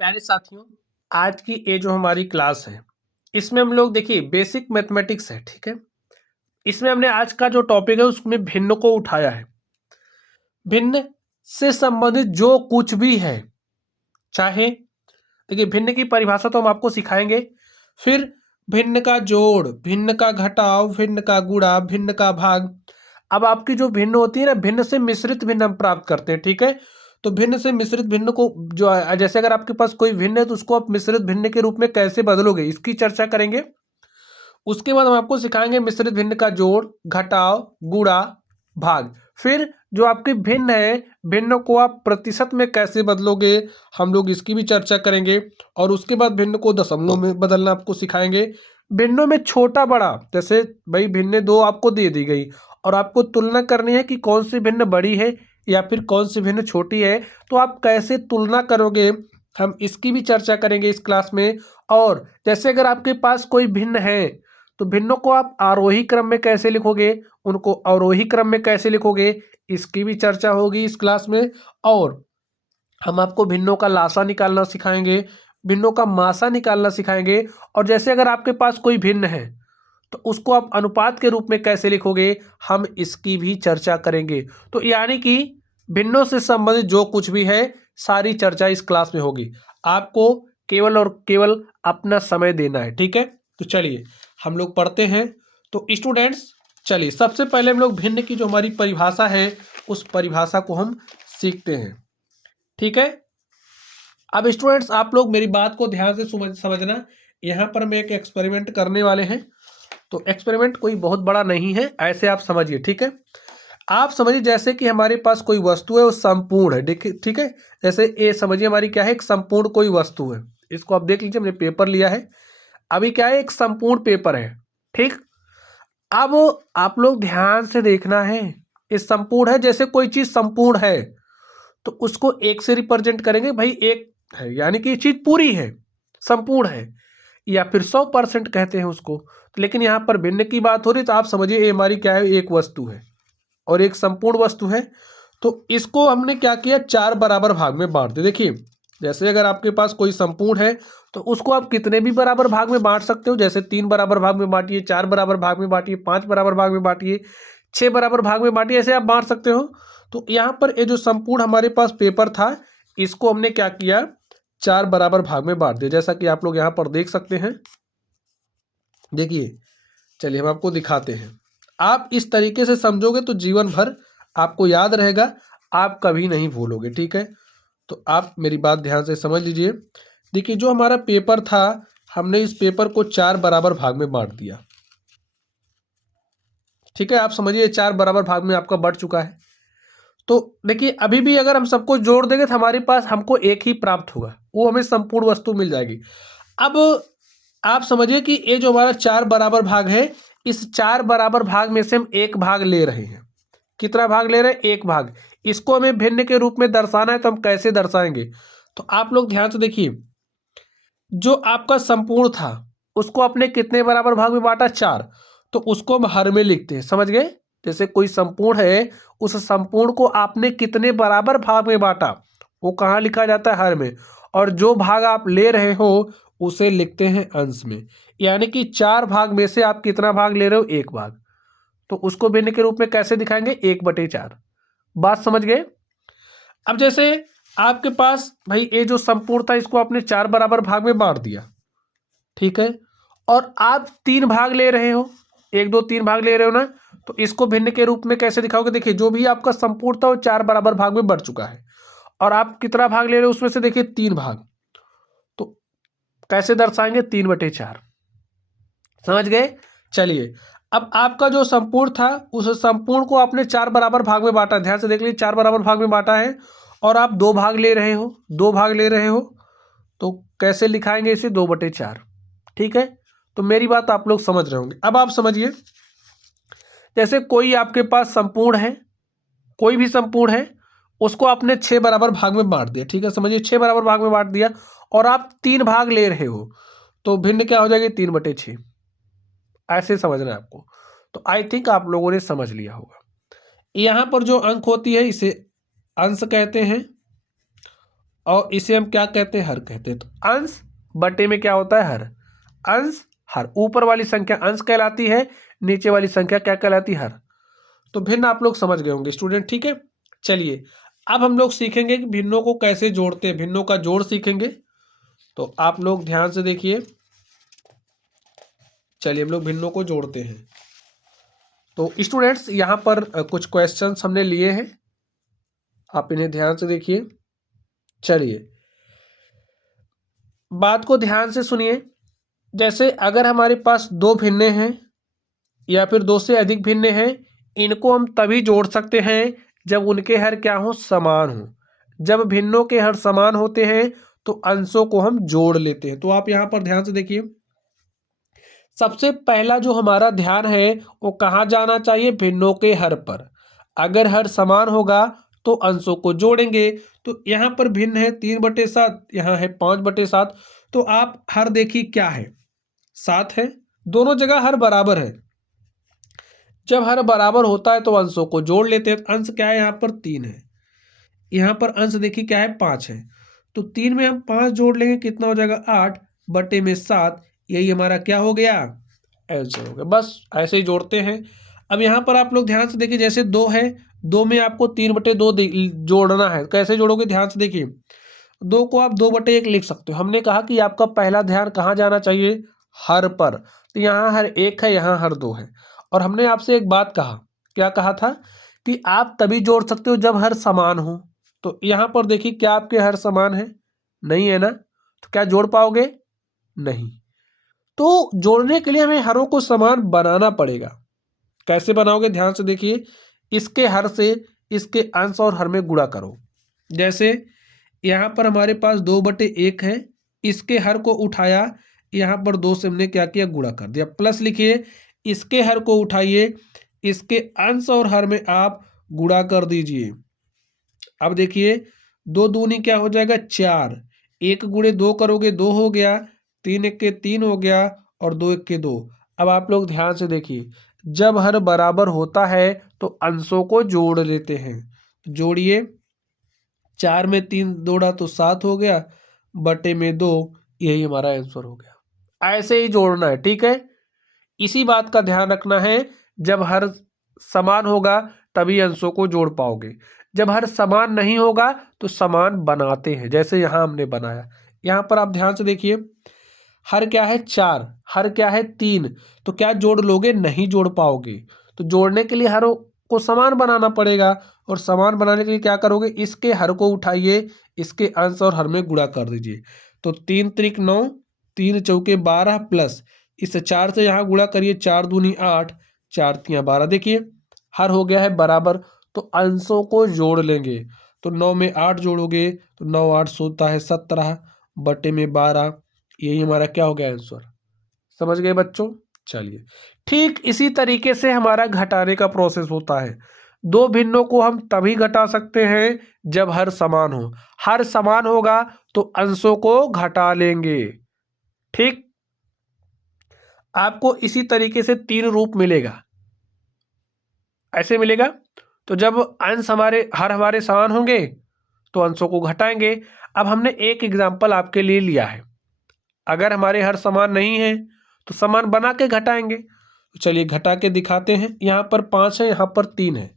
प्यारे साथियों, आज की ये जो हमारी क्लास है, इसमें हम लोग देखिए बेसिक मैथमेटिक्स है, ठीक है। इसमें हमने आज का जो टॉपिक है उसमें भिन्न को उठाया है। भिन्न से संबंधित जो कुछ भी है, चाहे देखिए भिन्न की परिभाषा तो हम आपको सिखाएंगे, फिर भिन्न का जोड़, भिन्न का घटाव, भिन्न का गुणा, भिन्न का भाग। अब आपकी जो भिन्न होती है ना, भिन्न से मिश्रित भिन्न हम प्राप्त करते हैं, ठीक है। तो भिन्न से मिश्रित भिन्न को जो जैसे अगर आपके पास कोई भिन्न है तो उसको आप मिश्रित भिन्न के रूप में कैसे बदलोगे, इसकी चर्चा करेंगे। उसके बाद हम आपको सिखाएंगे मिश्रित भिन्न का जोड़, घटाव, गुणा, भाग। फिर जो आपके भिन्न है, भिन्न को आप प्रतिशत में कैसे बदलोगे, हम लोग इसकी भी चर्चा करेंगे। और उसके बाद भिन्न को दशमलव में बदलना आपको सिखाएंगे। भिन्नों में छोटा बड़ा, जैसे भाई भिन्न दो आपको दे दी गई और आपको तुलना करनी है कि कौन सी भिन्न बड़ी है या फिर कौन सी भिन्न छोटी है, तो आप कैसे तुलना करोगे, हम इसकी भी चर्चा करेंगे इस क्लास में। और जैसे अगर आपके पास कोई भिन्न है तो भिन्नों को आप आरोही क्रम में कैसे लिखोगे, उनको अवरोही क्रम में कैसे लिखोगे, इसकी भी चर्चा होगी इस क्लास में। और हम आपको भिन्नों का लासा निकालना सिखाएंगे, भिन्नों का मासा निकालना सिखाएंगे। और जैसे अगर आपके पास कोई भिन्न है तो उसको आप अनुपात के रूप में कैसे लिखोगे, हम इसकी भी चर्चा करेंगे। तो यानी कि भिन्नों से संबंधित जो कुछ भी है, सारी चर्चा इस क्लास में होगी। आपको केवल और केवल अपना समय देना है, ठीक है। तो चलिए हम लोग पढ़ते हैं। तो स्टूडेंट्स, चलिए सबसे पहले हम लोग भिन्न की जो हमारी परिभाषा है उस परिभाषा को हम सीखते हैं, ठीक है। अब स्टूडेंट्स आप लोग मेरी बात को ध्यान से समझना। यहाँ पर हम एक एक्सपेरिमेंट करने वाले हैं। तो एक्सपेरिमेंट कोई बहुत बड़ा नहीं है, ऐसे आप समझिए, ठीक है। आप समझिए जैसे कि हमारे पास कोई वस्तु है वो संपूर्ण है, देखिए, ठीक है। जैसे ये समझिए हमारी क्या है, एक संपूर्ण कोई वस्तु है। इसको आप देख लीजिए, हमने पेपर लिया है, अभी क्या है, एक संपूर्ण पेपर है, ठीक। अब आप लोग ध्यान से देखना है, ये संपूर्ण है। जैसे कोई चीज संपूर्ण है तो उसको एक से रिप्रेजेंट करेंगे, भाई एक है यानी कि ये चीज पूरी है, संपूर्ण है, या फिर 100% कहते हैं उसको। लेकिन यहाँ पर भिन्न की बात हो रही, तो आप समझिए ये हमारी क्या है, एक वस्तु है और एक संपूर्ण वस्तु है। तो इसको हमने क्या किया, चार बराबर भाग में बांट दिया। देखिए जैसे अगर आपके पास कोई संपूर्ण है तो उसको आप कितने भी बराबर भाग में बांट सकते हो। जैसे 3 बराबर भाग में बांटिए, 4 बराबर भाग में बांटिए, 5 बराबर भाग में बांटिए, 6 बराबर भाग में बांटिए, ऐसे आप बांट सकते हो। तो यहाँ पर ये जो संपूर्ण हमारे पास पेपर था, इसको हमने क्या किया, 4 बराबर भाग में बांट दिया, जैसा कि आप लोग यहाँ पर देख सकते हैं। देखिए चलिए हम आपको दिखाते हैं। आप इस तरीके से समझोगे तो जीवन भर आपको याद रहेगा, आप कभी नहीं भूलोगे, ठीक है। तो आप मेरी बात ध्यान से समझ लीजिए। देखिए जो हमारा पेपर था, हमने इस पेपर को 4 बराबर भाग में बांट दिया, ठीक है। आप समझिए 4 बराबर भाग में आपका बढ़ चुका है। तो देखिए अभी भी अगर हम सबको जोड़ देंगे तो हमारे पास हमको एक ही प्राप्त होगा, वो हमें संपूर्ण वस्तु मिल जाएगी। अब आप समझिए कि ये जो हमारा 4 बराबर भाग है, इस 4 बराबर भाग में से हम एक भाग ले रहे हैं। कितना भाग ले रहे हैं, एक भाग। इसको हमें भिन्न के रूप में दर्शाना है, तो हम कैसे दर्शाएंगे। तो आप लोग ध्यान से देखिए, जो आपका संपूर्ण था उसको आपने कितने बराबर भाग में बांटा, 4। तो उसको हम हर में लिखते हैं, समझ गए। जैसे कोई संपूर्ण है, उस संपूर्ण को आपने कितने बराबर भाग में बांटा, वो कहाँ लिखा जाता है, हर में। और जो भाग आप ले रहे हो उसे लिखते हैं अंश में। यानी कि 4 भाग में से आप कितना भाग ले रहे हो, एक भाग। तो उसको भिन्न के रूप में कैसे दिखाएंगे, 1/4। बात समझ गए। अब जैसे आपके पास भाई ये जो संपूर्ण था, इसको आपने 4 बराबर भाग में बांट दिया, ठीक है। और आप 3 भाग ले रहे हो, 1 2 3 भाग ले रहे हो ना, तो इसको भिन्न के रूप में कैसे दिखाओगे। देखिए जो भी आपका संपूर्ण था वो 4 बराबर भाग में बढ़ चुका है, और आप कितना भाग ले रहे हो उसमें से, देखिए 3 भाग। तो कैसे दर्शाएंगे, 3/4, समझ गए। चलिए अब आपका जो संपूर्ण था, उस संपूर्ण को आपने 4 बराबर भाग में बांटा, ध्यान से देख लीजिए, 4 बराबर भाग में बांटा है। और आप 2 भाग ले रहे हो, 2 भाग ले रहे हो, तो कैसे लिखाएंगे इसे, 2/4, ठीक है। तो मेरी बात आप लोग समझ रहे होंगे। अब आप समझिए, जैसे कोई आपके पास संपूर्ण है, कोई भी संपूर्ण है, उसको आपने 6 बराबर भाग में बांट दिया, ठीक है। समझिए 6 बराबर भाग में बांट दिया और आप 3 भाग ले रहे हो, तो भिन्न क्या हो जाएगी, 3/6। ऐसे समझना है आपको। तो आई थिंक आप लोगों ने समझ लिया होगा। यहाँ पर जो अंक होती है इसे अंश कहते हैं, और इसे हम क्या कहते हैं, हर कहते हैं। तो अंश बटे में क्या होता है, हर। अंश हर, ऊपर वाली संख्या अंश कहलाती है, नीचे वाली संख्या क्या कहलाती है, हर। तो भिन्न आप लोग समझ गए होंगे स्टूडेंट, ठीक है। चलिए अब हम लोग सीखेंगे कि भिन्नों को कैसे जोड़ते हैं, भिन्नों का जोड़ सीखेंगे। तो आप लोग ध्यान से देखिए। चलिए हम लोग भिन्नों को जोड़ते हैं। तो स्टूडेंट्स यहाँ पर कुछ क्वेश्चंस हमने लिए हैं, आप इन्हें ध्यान से देखिए। चलिए बात को ध्यान से सुनिए। जैसे अगर हमारे पास दो भिन्ने हैं या फिर दो से अधिक भिन्ने हैं, इनको हम तभी जोड़ सकते हैं जब उनके हर क्या हो, समान हो। जब भिन्नों के हर समान होते हैं तो अंशों को हम जोड़ लेते हैं। तो आप यहाँ पर ध्यान से देखिए, सबसे पहला जो हमारा ध्यान है वो कहाँ जाना चाहिए, भिन्नों के हर पर। अगर हर समान होगा तो अंशों को जोड़ेंगे। तो यहाँ पर भिन्न है 3/7, यहाँ है 5/7। तो आप हर देखिए क्या है, 7 है, दोनों जगह हर बराबर है। जब हर बराबर होता है तो अंशों को जोड़ लेते हैं। अंश क्या है, यहाँ पर 3 है, यहाँ पर अंश देखिए क्या है, 5 है। तो 3 में हम 5 जोड़ लेंगे, कितना हो जाएगा, 8/7। यही हमारा क्या हो गया, आंसर हो गया। बस ऐसे ही जोड़ते हैं। अब यहाँ पर आप लोग ध्यान से देखिए, जैसे 2 है, 2 में आपको 3/2 जोड़ना है। कैसे जोड़ोगे, ध्यान से देखिए। 2 को आप 2/1 लिख सकते हो। हमने कहा कि आपका पहला ध्यान कहाँ जाना चाहिए, हर पर। तो यहाँ हर 1 है, यहाँ हर 2 है। और हमने आपसे एक बात कहा, क्या कहा था कि आप तभी जोड़ सकते हो जब हर समान हो। तो यहाँ पर देखिए क्या आपके हर समान है, नहीं है ना, तो क्या जोड़ पाओगे, नहीं। तो जोड़ने के लिए हमें हरों को समान बनाना पड़ेगा। कैसे बनाओगे, ध्यान से देखिए। इसके हर से इसके अंश और हर में गुणा करो। जैसे यहाँ पर हमारे पास 2/1 है, इसके हर को उठाया, यहाँ पर 2 से हमने क्या किया, गुणा कर दिया। प्लस लिखिए, इसके हर को उठाइए, इसके अंश और हर में आप गुणा कर दीजिए। अब देखिए 2 दूनी क्या हो जाएगा, 4। 1 गुणे 2 करोगे, 2 हो गया। 3 1 3 हो गया, और 2 1 2। अब आप लोग ध्यान से देखिए, जब हर बराबर होता है तो अंशों को जोड़ लेते हैं। जोड़िए, 4 में 3 जोड़ा तो 7 हो गया, बटे में 2, यही हमारा आंसर हो गया। ऐसे ही जोड़ना है, ठीक है। इसी बात का ध्यान रखना है, जब हर समान होगा तभी अंशों को जोड़ पाओगे। जब हर समान नहीं होगा तो समान बनाते हैं, जैसे यहाँ हमने बनाया। यहाँ पर आप ध्यान से देखिए, हर क्या है, 4, हर क्या है, 3। तो क्या जोड़ लोगे, नहीं जोड़ पाओगे। तो जोड़ने के लिए हर को समान बनाना पड़ेगा, और समान बनाने के लिए क्या करोगे, इसके हर को उठाइए, इसके अंश और हर में गुणा कर दीजिए। तो 3 त्रिक 9, 3 चौके 12, प्लस इस 4 से यहाँ गुणा करिए, 4 दूनी 8, 4 तियाँ 12। देखिए हर हो गया है बराबर, तो अंशों को जोड़ लेंगे। तो 9 में 8 जोड़ोगे तो 9 8 होता है 17, बटे में 12, यही हमारा क्या हो गया, आंसर। समझ गए बच्चों। चलिए ठीक इसी तरीके से हमारा घटाने का प्रोसेस होता है। दो भिन्नों को हम तभी घटा सकते हैं जब हर समान हो। हर समान होगा तो अंशों को घटा लेंगे, ठीक। आपको इसी तरीके से 3 रूप मिलेगा, ऐसे मिलेगा। तो जब अंश हर हमारे समान होंगे तो अंशों को घटाएंगे। अब हमने एक एग्जाम्पल आपके लिए लिया है, अगर हमारे हर समान नहीं है तो समान बना के घटाएंगे। तो चलिए घटा के दिखाते हैं। यहाँ पर 5 है, यहाँ पर 3 है,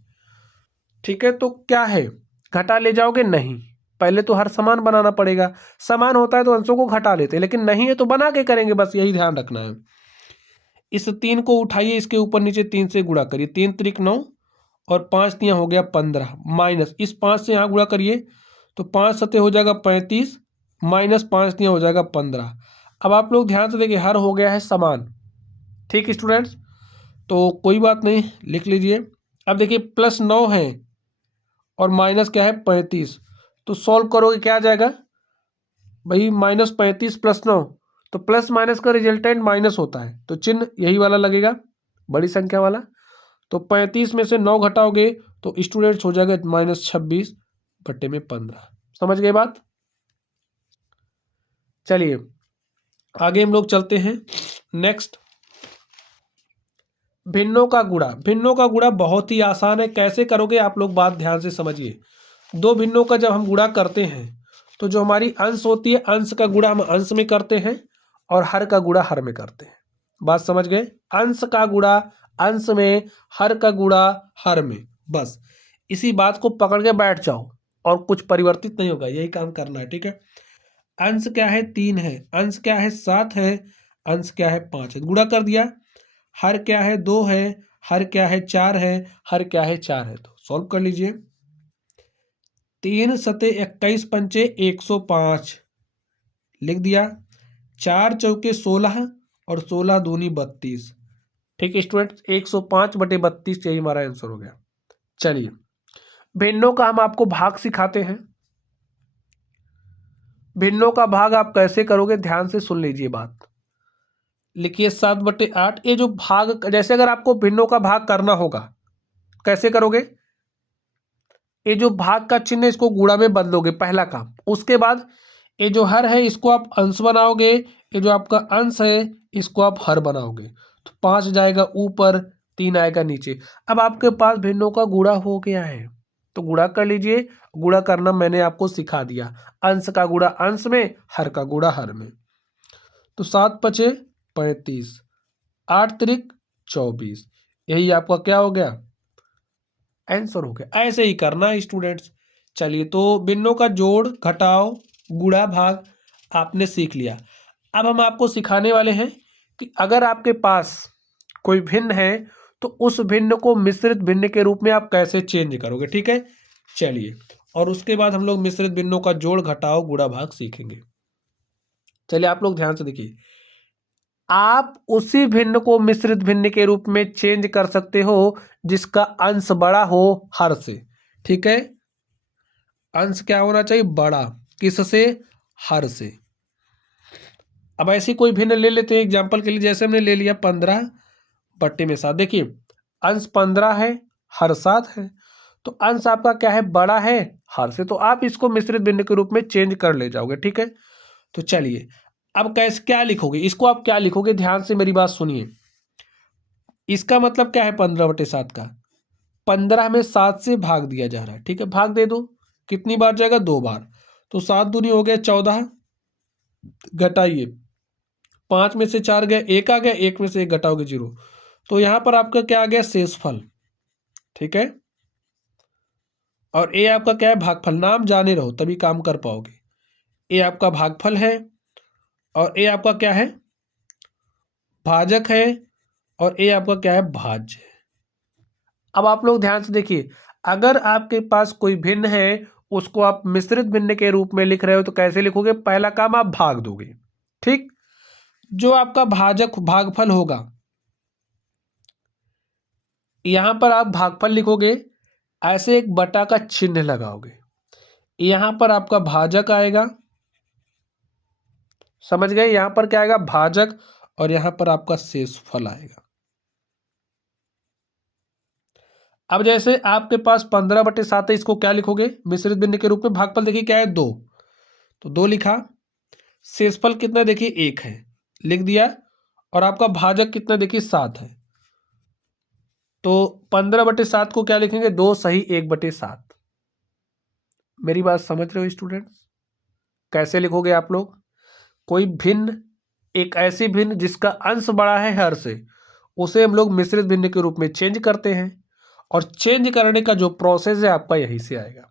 ठीक है। तो क्या है, घटा ले जाओगे, नहीं। पहले तो हर समान बनाना पड़ेगा। समान होता है तो अंशों को घटा लेते हैं, लेकिन नहीं है तो बना के करेंगे, बस यही ध्यान रखना है। इस 3 को उठाइए, इसके ऊपर नीचे 3 से गुणा करिए, 3 त्रिक 9, और 5 तियाँ हो गया 15, माइनस इस 5 से यहाँ गुणा करिए, तो 5 सते हो जाएगा 35, माइनस 5 तियाँ हो जाएगा 15। अब आप लोग ध्यान से देखिए, हर हो गया है समान, ठीक स्टूडेंट्स। तो कोई बात नहीं, लिख लीजिए। अब देखिए प्लस 9 है और माइनस क्या है, 35। तो सॉल्व करोगे क्या आ जाएगा भाई, -35 + 9, तो प्लस माइनस का रिजल्टेंट माइनस होता है, तो चिन्ह यही वाला लगेगा, बड़ी संख्या वाला। तो 35 में से 9 घटाओगे तो स्टूडेंट्स हो जाएगा -26 बटे में 15। समझ गए बात। चलिए आगे हम लोग चलते हैं। नेक्स्ट, भिन्नों का गुणा। भिन्नों का गुणा बहुत ही आसान है, कैसे करोगे आप लोग बात ध्यान से समझिए। दो भिन्नों का जब हम गुणा करते हैं तो जो हमारी अंश होती है, अंश का गुणा हम अंश में करते हैं और हर का गुणा हर में करते हैं। बात समझ गए? अंश का गुणा अंश में, हर का गुणा हर में। बस इसी बात को पकड़ के बैठ जाओ और कुछ परिवर्तित नहीं होगा, यही काम करना है। ठीक है, अंश क्या है 3 है, अंश क्या है 7 है, अंश क्या है 5 है, गुणा कर दिया। हर क्या है 2 है, हर क्या है 4 है, हर क्या है 4 है। तो सॉल्व कर लीजिए। 3 सते 21 पंचे 105 लिख दिया। 4 चौके 16 और 16 दूनी 32। ठीक है स्टूडेंट, 105/32 यही हमारा आंसर हो गया। चलिए, भिन्नों का हम आपको भाग सिखाते हैं। भिन्नों का भाग आप कैसे करोगे, ध्यान से सुन लीजिए बात। लिखिए 7/8। ये जो भाग, जैसे अगर आपको भिन्नों का भाग करना होगा, कैसे करोगे? ये जो भाग का चिन्ह है इसको गुणा में बदलोगे, पहला काम। उसके बाद ये जो हर है इसको आप अंश बनाओगे, ये जो आपका अंश है इसको आप हर बनाओगे। तो 5 जाएगा ऊपर, 3 आएगा नीचे। अब आपके पास भिन्नों का गुणा हो गया है, तो गुणा कर लीजिए। गुणा करना मैंने आपको सिखा दिया, अंश का गुणा अंश में, हर का गुणा हर में। तो 7 पचे 35, 8 त्रिक 24, यही आपका क्या हो गया, आंसर हो गया। ऐसे ही करना है स्टूडेंट्स। चलिए, तो भिन्नों का जोड़ घटाव गुणा भाग आपने सीख लिया। अब हम आपको सिखाने वाले हैं कि अगर आपके पास कोई भिन्न है तो उस भिन्न को मिश्रित भिन्न के रूप में आप कैसे चेंज करोगे। ठीक है, चलिए, और उसके बाद हम लोग मिश्रित भिन्नों का जोड़ घटाव गुणा भाग सीखेंगे। चलिए आप लोग ध्यान से देखिए, आप उसी भिन्न को मिश्रित भिन्न के रूप में चेंज कर सकते हो जिसका अंश बड़ा हो हर से। ठीक है, अंश क्या होना चाहिए, बड़ा, किससे, हर से। अब ऐसी कोई भिन्न ले लेते हैं एग्जांपल के लिए, जैसे हमने ले लिया 15/7। देखिए, अंश 15 है, हर 7 है, तो अंश आपका क्या है, बड़ा है हर से, तो आप इसको मिश्रित भिन्न के रूप में चेंज कर ले जाओगे। ठीक है, तो चलिए, अब कैसे क्या लिखोगे, इसको आप क्या लिखोगे, ध्यान से मेरी बात सुनिए। इसका मतलब क्या है 15/7 का, 15 में 7 से भाग दिया जा रहा है। ठीक है, भाग दे दो, कितनी बार जाएगा, 2 बार। तो 7 दूनी हो गया 14, घटाइए 5 में से 4 गए, 1 आ गया, 1 में से 1 घटाओगे 0। तो यहां पर आपका क्या आ गया, शेषफल। ठीक है, और ये आपका क्या है, भागफल। नाम जाने रहो तभी काम कर पाओगे। ये आपका भागफल है और ये आपका क्या है, भाजक है, और ये आपका क्या है, भाज्य है। अब आप लोग ध्यान से देखिए, अगर आपके पास कोई भिन्न है उसको आप मिश्रित भिन्न के रूप में लिख रहे हो तो कैसे लिखोगे, पहला काम आप भाग दोगे। ठीक, जो आपका भाजक भागफल होगा, यहां पर आप भागफल लिखोगे, ऐसे एक बटा का चिन्ह लगाओगे, यहां पर आपका भाजक आएगा, समझ गए, यहां पर क्या आएगा, भाजक, और यहां पर आपका शेषफल आएगा। अब जैसे आपके पास 15/7 है, इसको क्या लिखोगे, मिश्रित भिन्न के रूप में। भागफल देखिए क्या है, 2, तो 2 लिखा। शेषफल कितना देखिए 1 है, लिख दिया। और आपका भाजक कितना देखिए 7 है, तो 15/7 को क्या लिखेंगे, 2 सही 1/7। मेरी बात समझ रहे हो स्टूडेंट्स? कैसे लिखोगे आप लोग, कोई भिन्न, एक ऐसी भिन्न जिसका अंश बड़ा है हर से, उसे हम लोग मिश्रित भिन्न के रूप में चेंज करते हैं, और चेंज करने का जो प्रोसेस है आपका यहीं से आएगा।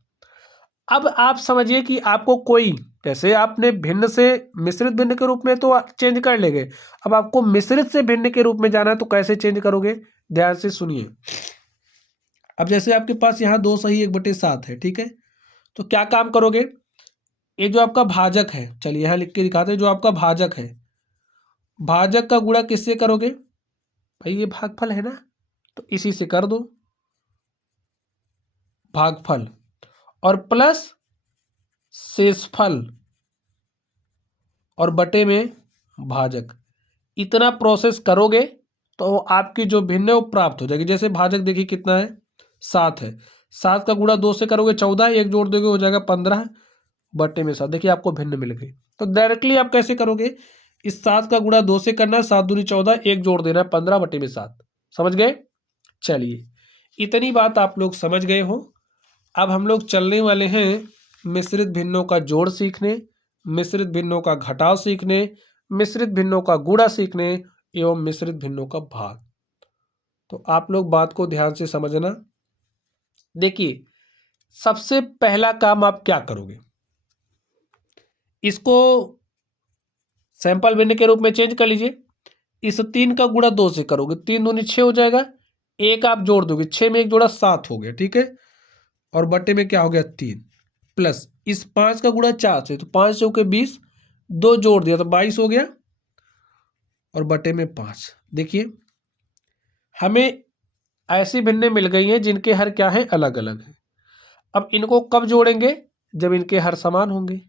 अब आप समझिए कि आपको कोई, जैसे आपने भिन्न से मिश्रित भिन्न के रूप में तो चेंज कर लेंगे, अब आपको मिश्रित से भिन्न के रूप में जाना है तो कैसे चेंज करोगे, ध्यान से सुनिए। अब जैसे आपके पास यहाँ 2 सही 1/7 है। ठीक है, तो क्या काम करोगे, ये जो आपका भाजक है, चलिए यहाँ लिख के दिखाते हैं, जो आपका भाजक है, भाजक का गुणा किससे करोगे, भाई ये भागफल है ना, तो इसी से कर दो, भागफल, और प्लस शेषफल, और बटे में भाजक। इतना प्रोसेस करोगे तो आपकी जो भिन्न है वो प्राप्त हो जाएगी। जैसे भाजक देखिए कितना है, 7 है, 7 का गुणा 2 से करोगे 14, एक जोड़ दोगे हो जाएगा 15, बटे में 7, देखिए आपको भिन्न मिल गई। तो डायरेक्टली आप कैसे करोगे, इस 7 का गुणा 2 से करना है, 7 दूनी 14, एक जोड़ देना है 15 बटे में 7। समझ गए? चलिए, इतनी बात आप लोग समझ गए हो। अब हम लोग चलने वाले हैं मिश्रित भिन्नों का जोड़ सीखने, मिश्रित भिन्नों का घटाव सीखने, मिश्रित भिन्नों का गुणा सीखने एवं मिश्रित भिन्नों का भाग। तो आप लोग बात को ध्यान से समझना। देखिए, सबसे पहला काम आप क्या करोगे, इसको सैंपल भिन्न के रूप में चेंज कर लीजिए। इस 3 का गुणा 2 से करोगे, 3 दूनी 6 हो जाएगा, एक आप जोड़ दोगे, 6 में एक जोड़ा 7 हो गया, ठीक है। और बट्टे में क्या हो गया 3, प्लस इस 5 का गुणा 4 से, तो 5 चौके 20, 2 जोड़ दिया तो 22 हो गया, और बटे में 5। देखिए, हमें ऐसी भिन्नें मिल गई हैं जिनके हर क्या है, अलग अलग है। अब इनको कब जोड़ेंगे, जब इनके हर समान होंगे।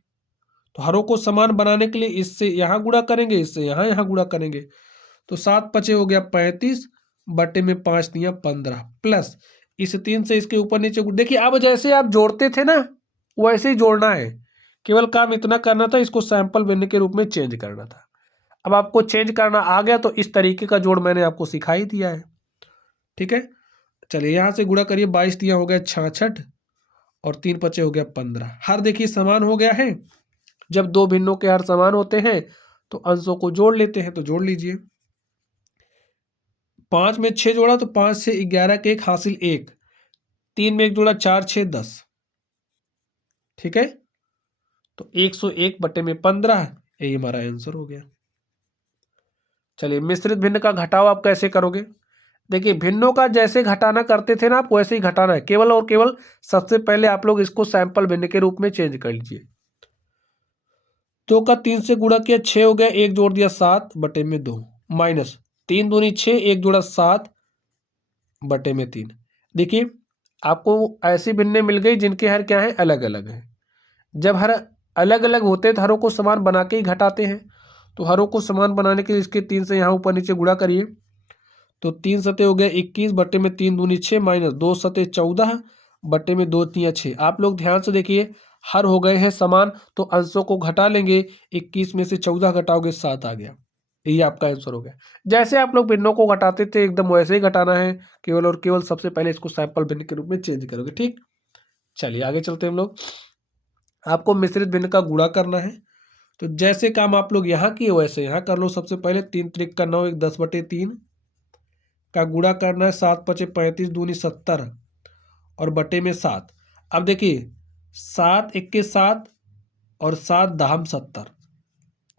तो हरों को समान बनाने के लिए इससे यहां गुणा करेंगे, इससे यहां गुणा करेंगे। तो 7 पचे हो गया 35, बटे में 5 दिया 15, प्लस इस 3 से इसके ऊपर नीचे। देखिए, अब जैसे आप जोड़ते थे ना, वैसे ही जोड़ना है, केवल काम इतना करना था, इसको सैंपल भिन्न के रूप में चेंज करना था। अब आपको चेंज करना आ गया, तो इस तरीके का जोड़ मैंने आपको सिखा ही दिया है, ठीक है। चलिए, यहां से गुणा करिए, 22 दिया हो गया 66, और 3 पचे हो गया 15। हर देखिए समान हो गया है। जब दो भिन्नों के हर समान होते हैं तो अंशों को जोड़ लेते हैं, तो जोड़ लीजिए। 5 में 6 जोड़ा तो 5 से 11 के 1 हासिल 1, 3 में 1 जोड़ा 4 6 10, ठीक है। तो 101 बटे में 15, यही हमारा आंसर हो गया। चलिए, मिश्रित भिन्न का घटाव आप कैसे करोगे। देखिए, भिन्नों का जैसे घटाना करते थे ना, आप वैसे ही घटाना है, केवल और केवल सबसे पहले आप लोग इसको सैंपल भिन्न के रूप में चेंज कर लीजिए। 2 का 3 से गुणा किया 6 हो गया, 1 जोड़ दिया 7 बटे में 2, माइनस 3 दूनी 6, 1 जोड़ा 7 बटे में 3। देखिए, आपको ऐसी भिन्नें मिल गई जिनके हर क्या है, अलग अलग है। जब हर अलग अलग होते हैं तो हरों को समान बना के ही घटाते हैं। तो हरों को समान बनाने के लिए इसके 3 से यहाँ ऊपर नीचे गुणा करिए। तो 3 सते हो गया 21 बटे में 3 दूनी 6, माइनस 2 सते 14 बटे में 2 तिया 6। आप लोग ध्यान से देखिए, हर हो गए हैं समान, तो अंशों को घटा लेंगे। 21 में से 14 घटाओगे 7 आ गया, यही आपका आंसर हो गया। जैसे आप लोग भिन्नों को घटाते थे एकदम वैसे ही घटाना है, केवल और केवल सबसे पहले इसको सैंपल भिन्न के रूप में चेंज करोगे, ठीक। चलिए, आगे चलते हैं हम लोग। आपको मिश्रित भिन्न का गुणा करना है, तो जैसे काम आप लोग यहाँ किए वैसे यहाँ कर लो। सबसे पहले 3 त्रिक का 9, 1 10 बटे 3 का गुणा करना है। 7 पचे 35 दूनी 70, और बटे में 7। अब देखिए, 7 1 के 7 और 7 दहम 70,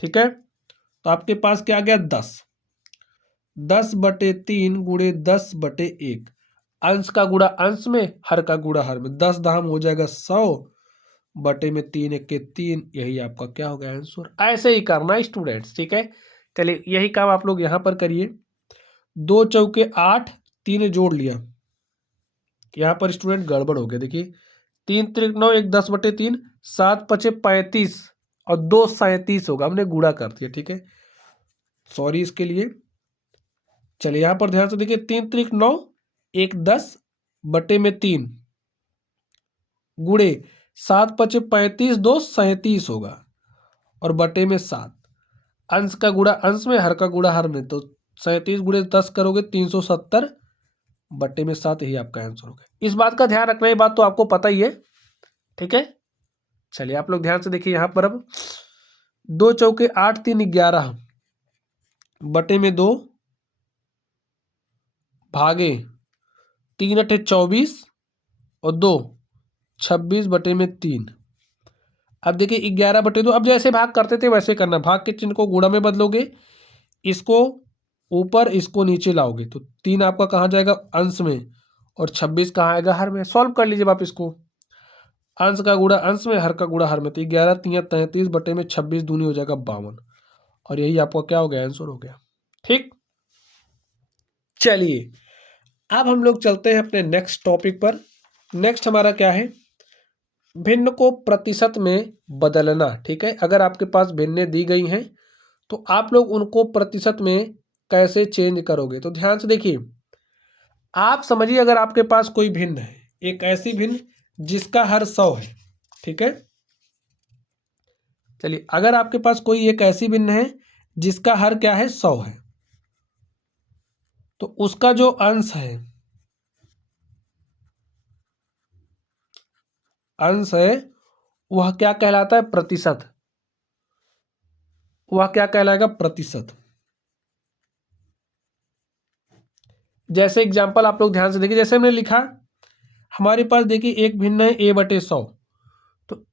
ठीक है। तो आपके पास क्या आ गया 10, 10 बटे 3 गुणे 10 बटे 1। अंश का गुणा अंश में, हर का गुणा हर में। 10 दहम हो जाएगा 100 बटे में 3 1 के 3, यही आपका क्या हो गया आंसर। ऐसे ही करना है स्टूडेंट्स, ठीक है। चलिए, यही काम आप लोग यहाँ पर करिए। 2 चौके 8, 3 जोड़ लिया, यहाँ पर स्टूडेंट गड़बड़ हो गया। देखिए, 3 त्रिक 9, 1 10 बटे 3, 7 पचे 35 और 2 37 होगा, हमने गुणा कर दिया, ठीक है। सॉरी इसके लिए। चलिए, यहाँ पर ध्यान से देखिए, 3 त्रिक 9, 1 10 बटे में 3 गुणे 7 पचे 35, 2 37 होगा, और बटे में 7। अंश का गुणा अंश में, हर का गुणा हर में। तो 37 गुणे 10 करोगे 370 बटे में 7, यही आपका आंसर होगा। इस बात का ध्यान रखना, ये बात तो आपको पता ही है, ठीक है। चलिए, आप लोग ध्यान से देखिए यहाँ पर। अब 2 चौके 8 3 11 बटे में 2 भागे 3 अठे 24 और 2 26 बटे में 3। अब देखिए 11 बटे 2, अब जैसे भाग करते थे वैसे करना। भाग के चिन्ह को गुणा में बदलोगे, इसको ऊपर इसको नीचे लाओगे, तो 3 आपका कहाँ जाएगा, अंश में, और 26 कहाँ आएगा, हर में। सॉल्व कर लीजिए आप इसको। अंश का गुणा अंश में, हर का गुणा हर में। तो 11 तिया 33 बटे में 26 दूनी हो जाएगा 52, और यही आपका क्या हो गया, आंसर हो गया, ठीक। चलिए, अब हम लोग चलते हैं अपने नेक्स्ट टॉपिक पर। नेक्स्ट हमारा क्या है, भिन्न को प्रतिशत में बदलना, ठीक है। अगर आपके पास भिन्नें दी गई हैं तो आप लोग उनको प्रतिशत में कैसे चेंज करोगे। तो ध्यान से देखिए, आप समझिए, अगर आपके पास कोई भिन्न है, एक ऐसी भिन्न जिसका हर 100 है, ठीक है। चलिए, अगर आपके पास कोई एक ऐसी भिन्न है जिसका हर क्या है, 100 है, तो उसका जो अंश है वह क्या कहलाता है? प्रतिशत। वह क्या कहलाएगा? प्रतिशत। जैसे एग्जाम्पल आप लोग ध्यान से देखिए, जैसे हमने लिखा हमारे पास देखिए एक भिन्न है a/100। तो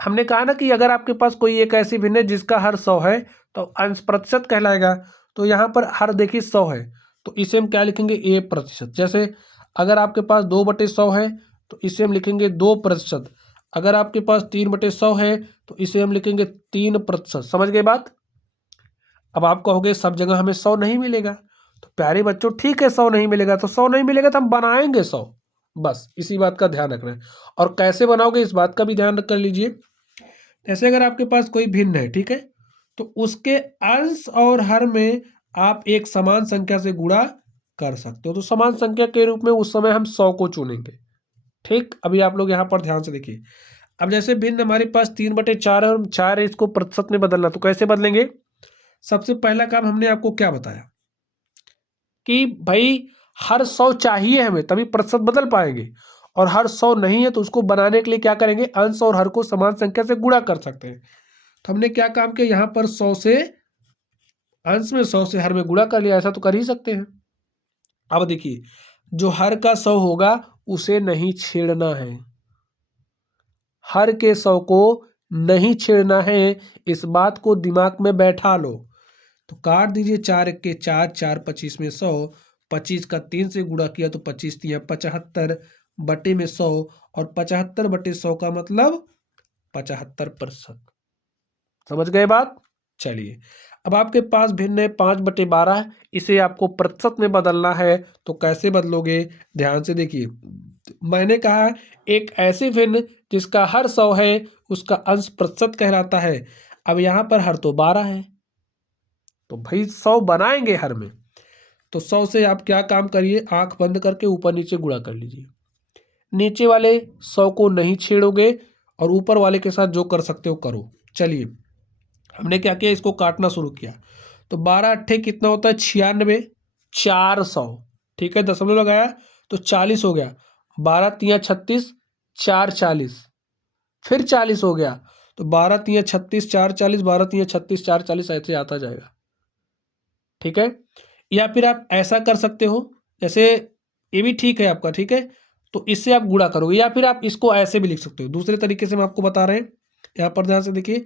हमने कहा ना कि अगर आपके पास कोई एक ऐसी भिन्न है जिसका हर 100 है तो अंश प्रतिशत कहलाएगा। तो यहाँ पर हर देखिए 100 है, तो इसे हम क्या लिखेंगे? a%। जैसे अगर आपके पास 2/100 है तो इसे हम लिखेंगे 2%। अगर आपके पास 3/100 है तो इसे हम लिखेंगे 3%। समझ गए बात? अब आप कहोगे सब जगह हमें 100 नहीं मिलेगा। तो प्यारे बच्चों ठीक है, 100 नहीं मिलेगा तो 100 नहीं मिलेगा तो हम बनाएंगे 100। बस इसी बात का ध्यान रखना है। और कैसे बनाओगे इस बात का भी ध्यान कर लीजिए। जैसे अगर आपके पास कोई भिन्न है, ठीक है, तो उसके अंश और हर में आप एक समान संख्या से गुणा कर सकते हो। तो समान संख्या के रूप में उस समय हम 100 को चुनेंगे। ठीक, अभी आप लोग यहाँ पर ध्यान से देखिए। अब जैसे भिन्न हमारे पास 3/4 है और 4 है, इसको प्रतिशत में बदलना, तो कैसे बदलेंगे? सबसे पहला काम हमने आपको क्या बताया कि भाई हर 100 चाहिए हमें तभी प्रतिशत बदल पाएंगे, और हर 100 नहीं है तो उसको बनाने के लिए क्या करेंगे? अंश और हर को समान संख्या से गुणा कर सकते हैं। तो हमने क्या काम किया? यहाँ पर 100 से अंश में 100 से हर में गुणा कर लिया। ऐसा तो कर ही सकते हैं। अब देखिए जो हर का 100 होगा उसे नहीं छेड़ना है, हर के 100 को नहीं छेड़ना है, इस बात को दिमाग में बैठा लो। तो काट दीजिए, 4×1=4, 4×25 में 100, 25 का 3 से गुणा किया तो 25×3=75/100, और 75/100 का मतलब 75%। समझ गए बात? चलिए अब आपके पास भिन्न है 5/12, इसे आपको प्रतिशत में बदलना है। तो कैसे बदलोगे? ध्यान से देखिए, मैंने कहा एक ऐसी भिन्न जिसका हर 100 है उसका अंश प्रतिशत कहलाता है। अब यहाँ पर हर तो 12 है तो भाई 100 बनाएंगे हर में। तो 100 से आप क्या काम करिए? आंख बंद करके ऊपर नीचे गुणा कर लीजिए। नीचे वाले 100 को नहीं छेड़ोगे और ऊपर वाले के साथ जो कर सकते हो करो। चलिए हमने क्या किया? इसको काटना शुरू किया। तो 12×8 कितना होता है? 96। 400, ठीक है, दशमलव लगाया तो 40 हो गया। 12×3 = 36, 4 40, फिर 40 हो गया। तो 12×3 = 36, 4 40, 12×3 = 36, 4 40, ऐसे आता जाएगा। ठीक है, या फिर आप ऐसा कर सकते हो, जैसे ये भी ठीक है आपका, ठीक है, तो इससे आप गुणा करोगे, या फिर आप इसको ऐसे भी लिख सकते हो। दूसरे तरीके से हम आपको बता रहे हैं। यहाँ पर ध्यान से देखिए,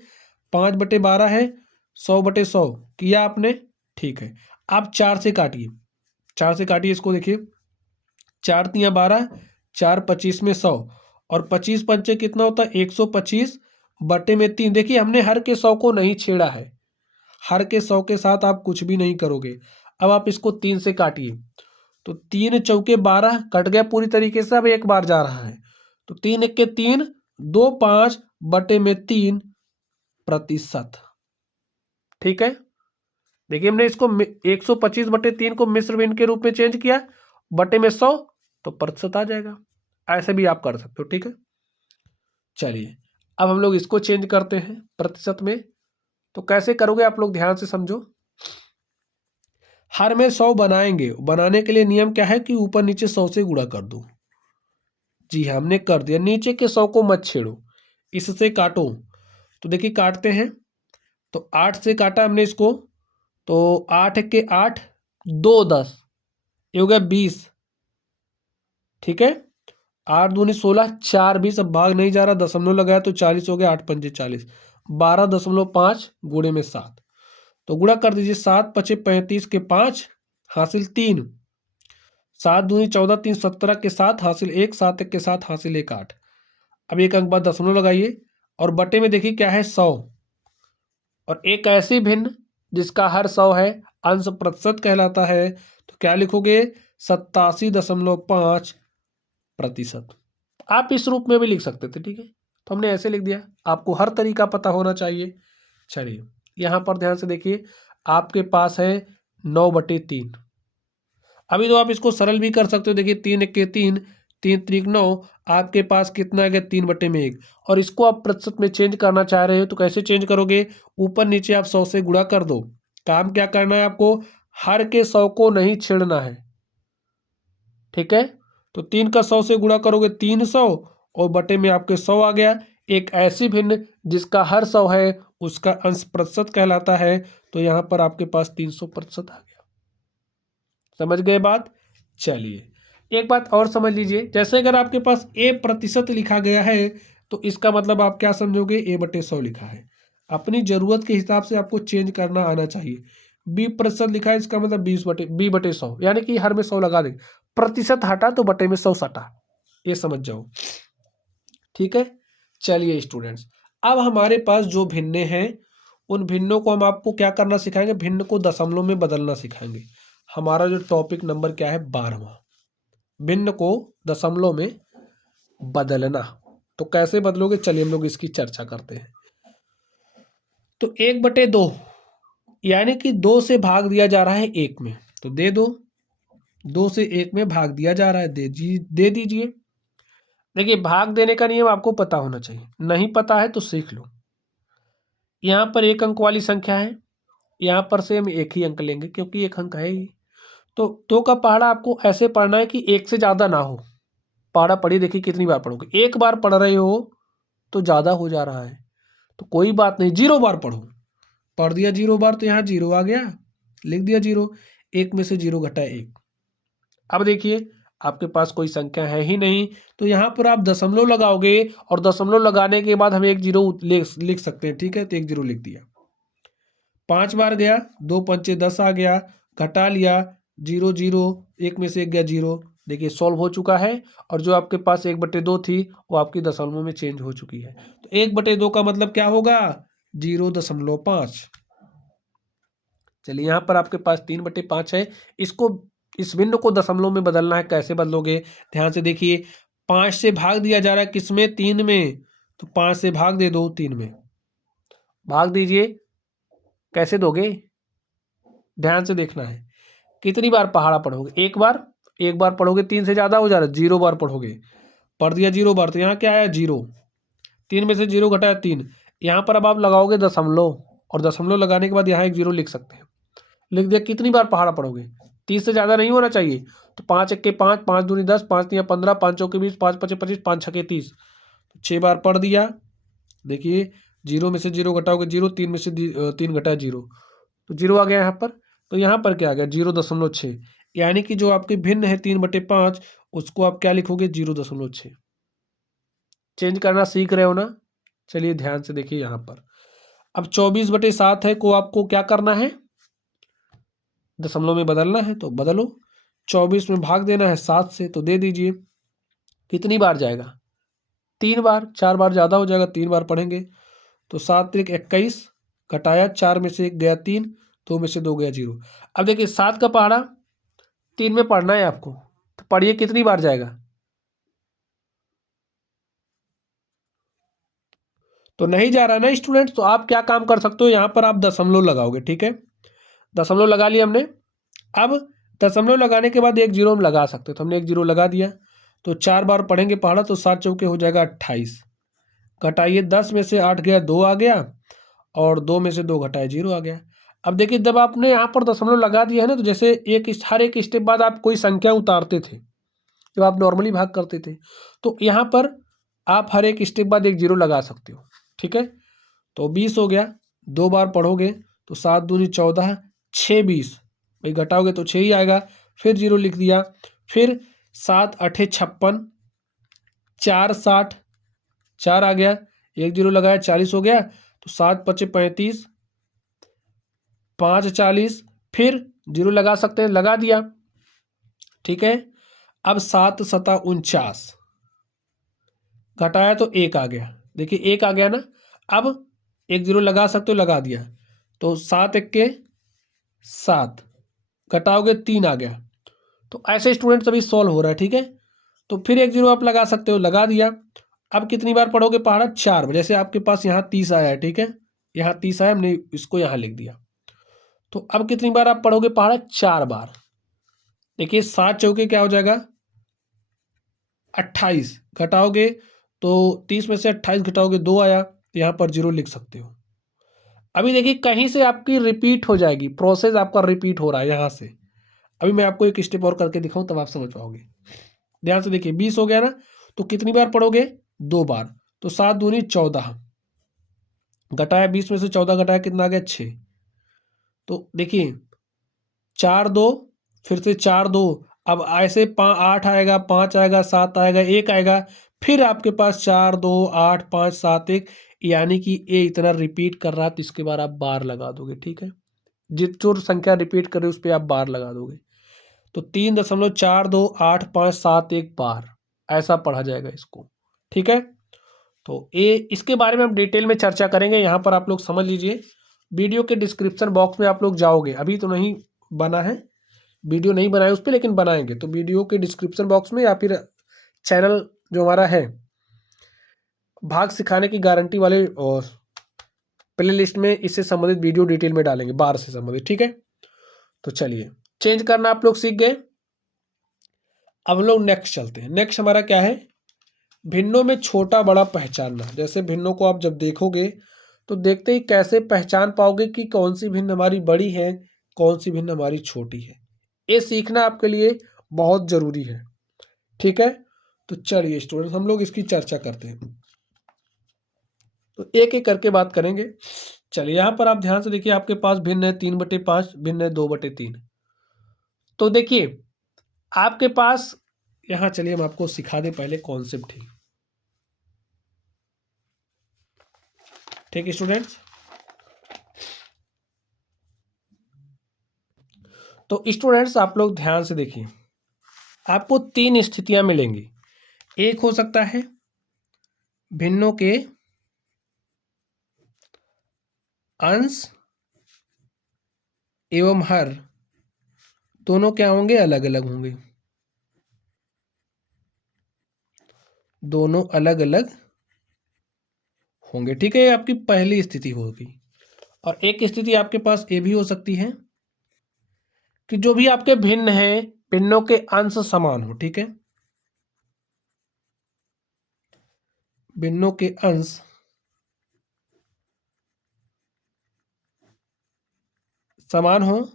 5/12 है, 100/100 किया आपने, ठीक है। आप 4 से काटिए, 4 से काटिए इसको, देखिए 4×3 = 12, 4×25 में 100, और 25×5 कितना होता है? 125/3। देखिए हमने हर के 100 को नहीं छेड़ा है, हर के 100 के साथ आप कुछ भी नहीं करोगे। अब आप इसको 3 से काटिए, तो 3×4 = 12 कट गया पूरी तरीके से। अब एक बार जा रहा है तो 3×1 = 3, 2 5/3 प्रतिशत। ठीक है, देखिए हमने इसको 125/3 को मिश्र भिन्न के रूप में चेंज किया, बटे में 100 तो प्रतिशत आ जाएगा। ऐसे भी आप कर सकते हो। ठीक है, चलिए अब हम लोग इसको चेंज करते हैं प्रतिशत में। तो कैसे करोगे आप लोग ध्यान से समझो। हर में 100 बनाएंगे, बनाने के लिए नियम क्या है कि ऊपर नीचे 100 से गुणा कर दो। जी हाँ, हमने कर दिया। नीचे के 100 को मत छेड़ो, इससे काटो। तो देखिए काटते हैं, तो 8 से काटा हमने इसको, तो 8×1 = 8, 2 10, ये हो गया 20। ठीक है, 8×2 = 16, 4 20, अब भाग नहीं जा रहा, दशमलव लगाया तो 40 हो गया, 8×5 = 40, 12.5 गुणे में 7। तो गुणा कर दीजिए, 7×5 = 35 के 5 हासिल 3, 7×2 = 14, 3 17 के 7 हासिल 1, 7 1 के 7 हासिल 1 8। अब एक अंक बाद दशमलव लगाइए, और बटे में देखिए क्या है? 100। और एक ऐसी भिन्न जिसका हर 100 है, अंश प्रतिशत कहलाता है। तो क्या लिखोगे? 87.5%। आप इस रूप में भी लिख सकते थे, ठीक है, तो हमने ऐसे लिख दिया। आपको हर तरीका पता होना चाहिए। चलिए यहाँ पर ध्यान से देखिए, आपके पास है 9/3। अभी तो आप इसको सरल भी कर सकते हो। देखिए 3×1 = 3, 3×3 = 9, आपके पास कितना आ गया? 3/1। और इसको आप प्रतिशत में चेंज करना चाह रहे हो तो कैसे चेंज करोगे? ऊपर नीचे आप 100 से गुणा कर दो। काम क्या करना है आपको? हर के 100 को नहीं छेड़ना है। ठीक है, तो 3 का 100 से गुणा करोगे 300, और बटे में आपके 100 आ गया। एक ऐसी भिन्न जिसका हर 100 है उसका अंश प्रतिशत कहलाता है। तो यहाँ पर आपके पास 300% आ गया। समझ गए बात? चलिए एक बात और समझ लीजिए, जैसे अगर आपके पास a% लिखा गया है तो इसका मतलब आप क्या समझोगे, a/100 लिखा है। अपनी ज़रूरत के हिसाब से आपको चेंज करना आना चाहिए। b% लिखा है, इसका मतलब b/100, यानी कि हर में 100 लगा देंगे। प्रतिशत हटा तो बटे में 100 सटा, ये समझ जाओ। ठीक है, चलिए स्टूडेंट्स, अब हमारे पास जो भिन्ने हैं उन भिन्नों को हम आपको क्या करना सिखाएंगे, भिन्न को दशमलव में बदलना सिखाएंगे। हमारा जो टॉपिक नंबर क्या है, 12वां, भिन्न को दशमलव में बदलना। तो कैसे बदलोगे, चलिए हम लोग इसकी चर्चा करते हैं। तो 1/2 यानी कि 2 से भाग दिया जा रहा है 1 में, तो दे दो। 2 से 1 में भाग दिया जा रहा है, दे दीजिए। देखिए भाग देने का नियम आपको पता होना चाहिए, नहीं पता है तो सीख लो। यहाँ पर 1 अंक वाली संख्या है, यहाँ पर से हम 1 ही अंक लेंगे क्योंकि 1 अंक है ही। तो 2 का पहाड़ा आपको ऐसे पढ़ना है कि 1 से ज़्यादा ना हो। पहाड़ा पढ़िए, देखिए कितनी बार पढ़ोगे। 1 बार पढ़ रहे हो तो ज़्यादा हो जा रहा है, तो कोई बात नहीं, 0 बार पढ़ो। पढ़ दिया 0 बार तो यहाँ 0 आ गया, लिख दिया 0। 1 में से 0 घटाए 1। अब देखिए आपके पास कोई संख्या है ही नहीं, तो यहाँ पर आप दशमलव लगाओगे और दशमलव लगाने के बाद हम 1 0 लिख सकते हैं। ठीक है, तो 1 0 लिख दिया। 5 बार गया, 2 पंचे 10 आ गया, घटा लिया 0 0, 1 में से 1 गया 0। देखिए सॉल्व हो चुका है, और जो आपके पास 1/2 थी वो आपकी दशमलव में चेंज हो चुकी है। तो 1/2 का मतलब क्या होगा, 0.5। चलिए यहाँ पर आपके पास 3/5 है, इसको इस भिन्न को दशमलव में बदलना है। कैसे बदलोगे, ध्यान से देखिए। 5 से भाग दिया जा रहा है किसमें, 3 में, तो 5 से भाग दे दो 3 में, भाग दीजिए। कैसे दोगे, ध्यान से देखना है। कितनी बार पहाड़ा पढ़ोगे, 1 बार। 1 बार पढ़ोगे, 3 से ज़्यादा हो जा रहा है, 0 बार पढ़ोगे। पढ़ दिया 0 बार, तो यहाँ क्या आया 0। 3 में से 0 घटाया 3। यहाँ पर अब आप लगाओगे दशमलव, और दशमलव लगाने के बाद यहाँ 1 0 लिख सकते हैं। लिख दिया। कितनी बार पहाड़ा पढ़ोगे, 30 से ज़्यादा नहीं होना चाहिए। तो 5 1 के 5, 5 दूनी 10, 5 3 15, 5 चौके 20, 5 5 25, 5 6 30, 6 बार पढ़ दिया। देखिए 0 में से 0 घटाओगे 0, 3 में से 3 घटाया 0, तो 0 आ गया यहाँ पर। तो यहाँ पर क्या आ गया, 0.6, यानी कि जो आपकी भिन्न है 3/5, उसको आप क्या लिखोगे, 0.6। चेंज करना सीख रहे हो ना। चलिए ध्यान से देखिए यहाँ पर। अब 24/7 है को आपको क्या करना है, दशमलव में बदलना है, तो बदलो। 24 में भाग देना है 7 से, तो दे दीजिए। कितनी बार जाएगा, 3 बार। 4 बार ज़्यादा हो जाएगा, 3 बार पढ़ेंगे। तो 7 3 21, घटाया 4 में से 1 गया 3, 2 में से 2 गया 0। अब देखिए 7 का पहाड़ा 3 में पढ़ना है आपको, तो पढ़िए कितनी बार जाएगा, तो नहीं जा रहा ना स्टूडेंट्स। तो आप क्या काम कर सकते हो, यहाँ पर आप दशमलव लगाओगे। ठीक है, दशमलव लगा लिया हमने। अब दशमलव लगाने के बाद 1 0 हम लगा सकते हैं, तो हमने 1 0 लगा दिया। तो 4 बार पढ़ेंगे पहाड़ा, तो 7 चौके हो जाएगा 28। घटाइए 10 में से 8 गया 2 आ गया, और 2 में से 2 घटाए 0 आ गया। अब देखिए जब आपने यहाँ पर दशमलव लगा दिया है ना, तो जैसे हर एक स्टेप बाद आप कोई संख्या उतारते थे जब आप नॉर्मली भाग करते थे, तो यहाँ पर आप हर एक स्टेप बाद 1 0 लगा सकते हो। ठीक है, तो 20 हो गया। 2 बार पढ़ोगे तो 7 दूनी 14, 6 20, भाई घटाओगे तो 6 ही आएगा। फिर 0 लिख दिया। फिर 7 8 56, 4 60, 4 आ गया, 1 0 लगाया 40 हो गया। तो 7 5 35, 5 40, फिर 0 लगा सकते हैं, लगा दिया। ठीक है, अब 7 7 49, घटाया तो 1 आ गया। देखिए 1 आ गया ना। अब 1 0 लगा सकते हो, लगा दिया। तो 7 1 के 7, घटाओगे 3 आ गया। तो ऐसे स्टूडेंट सभी सॉल्व हो रहा है। ठीक है, तो फिर 1 0 आप लगा सकते हो, लगा दिया। अब कितनी बार पढ़ोगे पहाड़ा, 4 बार। जैसे आपके पास यहाँ 30 आया है, ठीक है, यहाँ 30 आया, हमने इसको यहाँ लिख दिया। तो अब कितनी बार आप पढ़ोगे पहाड़ा, 4 बार। देखिए 7 चौके क्या हो जाएगा, 28, घटाओगे तो 30 में से 28 घटाओगे 2 आया, तो यहाँ पर 0 लिख सकते हो। अभी देखिए कहीं से आपकी रिपीट हो जाएगी, प्रोसेस आपका रिपीट हो रहा है यहाँ से। अभी मैं आपको एक स्टेप और करके दिखाऊं, तब आप समझ पाओगे। ध्यान से देखिए 20 हो गया ना, तो कितनी बार पढ़ोगे, 2 बार। तो 7 दूनी 14, घटाया 20 में से 14 घटाया कितना आ गया 6। तो देखिए 4 2, फिर से 4 2, अब ऐसे 8 आएगा, 5 आएगा, 7 आएगा, 1 आएगा, फिर आपके पास 4 2 8 5 7 1, यानी कि ये इतना रिपीट कर रहा है तो इसके बाद आप बार लगा दोगे। ठीक है, जो संख्या रिपीट कर रही है उस पर आप बार लगा दोगे। तो 3.428571 बार ऐसा पढ़ा जाएगा इसको। ठीक है, तो ये इसके बारे में हम डिटेल में चर्चा करेंगे। यहाँ पर आप लोग समझ लीजिए, वीडियो के डिस्क्रिप्शन बॉक्स में आप लोग जाओगे, अभी तो नहीं बना है, वीडियो नहीं बनाए उस पर, लेकिन बनाएंगे। तो वीडियो के डिस्क्रिप्शन बॉक्स में या फिर चैनल जो हमारा है भाग सिखाने की गारंटी वाले और प्ले लिस्ट में इससे संबंधित वीडियो डिटेल में डालेंगे, बार से संबंधित। ठीक है, तो चलिए चेंज करना आप लोग सीख गए। अब लोग नेक्स्ट चलते हैं। नेक्स्ट हमारा क्या है, भिन्नों में छोटा बड़ा पहचानना। जैसे भिन्नों को आप जब देखोगे तो देखते ही कैसे पहचान पाओगे कि कौन सी भिन्न हमारी बड़ी है, कौन सी भिन्न हमारी छोटी है, ये सीखना आपके लिए बहुत जरूरी है। ठीक है, तो चलिए स्टूडेंट्स हम लोग इसकी चर्चा करते हैं, तो एक एक करके बात करेंगे। चलिए यहाँ पर आप ध्यान से देखिए, आपके पास भिन्न है 3/5, भिन्न है 2/3। तो देखिए आपके पास यहाँ, चलिए हम आपको सिखा दें पहले कॉन्सेप्ट ही। ठीक है स्टूडेंट्स, तो स्टूडेंट्स आप लोग ध्यान से देखिए, आपको 3 स्थितियां मिलेंगी। एक हो सकता है भिन्नों के अंश एवं हर दोनों क्या होंगे, अलग अलग होंगे, दोनों अलग अलग होंगे। ठीक है, ये आपकी पहली स्थिति होगी। और एक स्थिति आपके पास ये भी हो सकती है कि जो भी आपके भिन्न हैं भिन्नों के अंश समान हो। ठीक है, भिन्नों के अंश समान हो।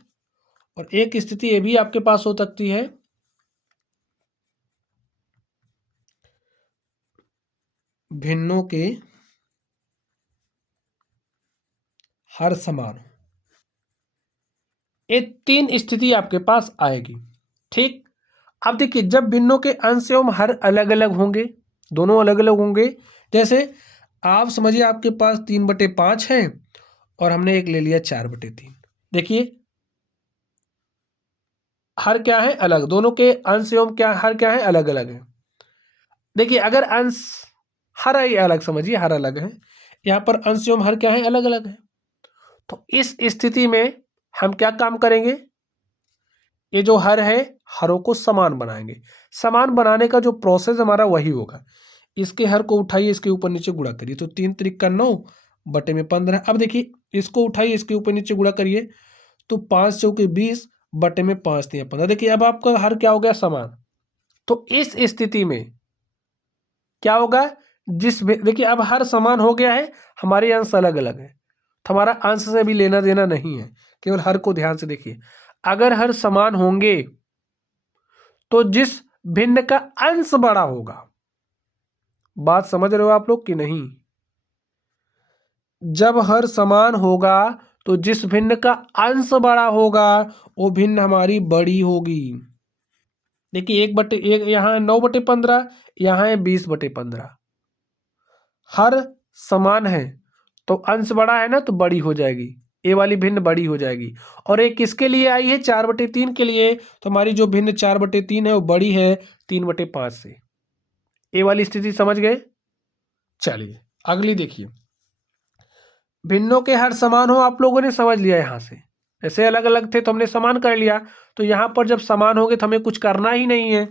और एक स्थिति ये भी आपके पास हो सकती है भिन्नों के हर समान हो। ये 3 स्थिति आपके पास आएगी। ठीक, अब देखिए जब भिन्नों के अंश एवं हर अलग अलग होंगे, दोनों अलग अलग होंगे, जैसे आप समझिए आपके पास 3/5 है और हमने एक ले लिया 4/3। देखिए हर क्या है, अलग, दोनों के अंश एवं क्या हर क्या है, अलग अलग है। देखिए अगर अंश हर है अलग, समझिए हर अलग है, यहाँ पर अंश एवं हर क्या है, अलग अलग है। तो इस स्थिति में हम क्या काम करेंगे, ये जो हर है हरों को समान बनाएंगे। समान बनाने का जो प्रोसेस हमारा वही होगा, इसके हर को उठाइए, इसके ऊपर नीचे गुणा करिए, तो 3 त्रिक का 9 बटे में 15। अब देखिए इसको उठाइए, इसके ऊपर नीचे गुणा करिए, तो 5 चौके 20 बटे में 5 3 15। देखिए अब आपका हर क्या हो गया, समान। तो इस स्थिति में क्या होगा, देखिए अब हर समान हो गया है, हमारे अंश अलग अलग है, तो हमारा अंश से भी लेना देना नहीं है, केवल हर को ध्यान से देखिए। अगर हर समान होंगे तो जिस भिन्न का अंश बड़ा होगा, बात समझ रहे हो आप लोग कि नहीं, जब हर समान होगा तो जिस भिन्न का अंश बड़ा होगा वो भिन्न हमारी बड़ी होगी। देखिए 1/1 यहाँ 9/15, यहाँ है 20/15। हर समान है तो अंश बड़ा है ना, तो बड़ी हो जाएगी, ए वाली भिन्न बड़ी हो जाएगी। और एक किसके लिए आई है, 4/3 के लिए, तो हमारी जो भिन्न 4/3 है वो बड़ी है 3/5 से। ए वाली स्थिति समझ गए। चलिए अगली देखिए, भिन्नों के हर समान हो, आप लोगों ने समझ लिया। यहां से ऐसे अलग अलग थे तो हमने समान कर लिया, तो यहां पर जब समान होंगे तो हमें कुछ करना ही नहीं है।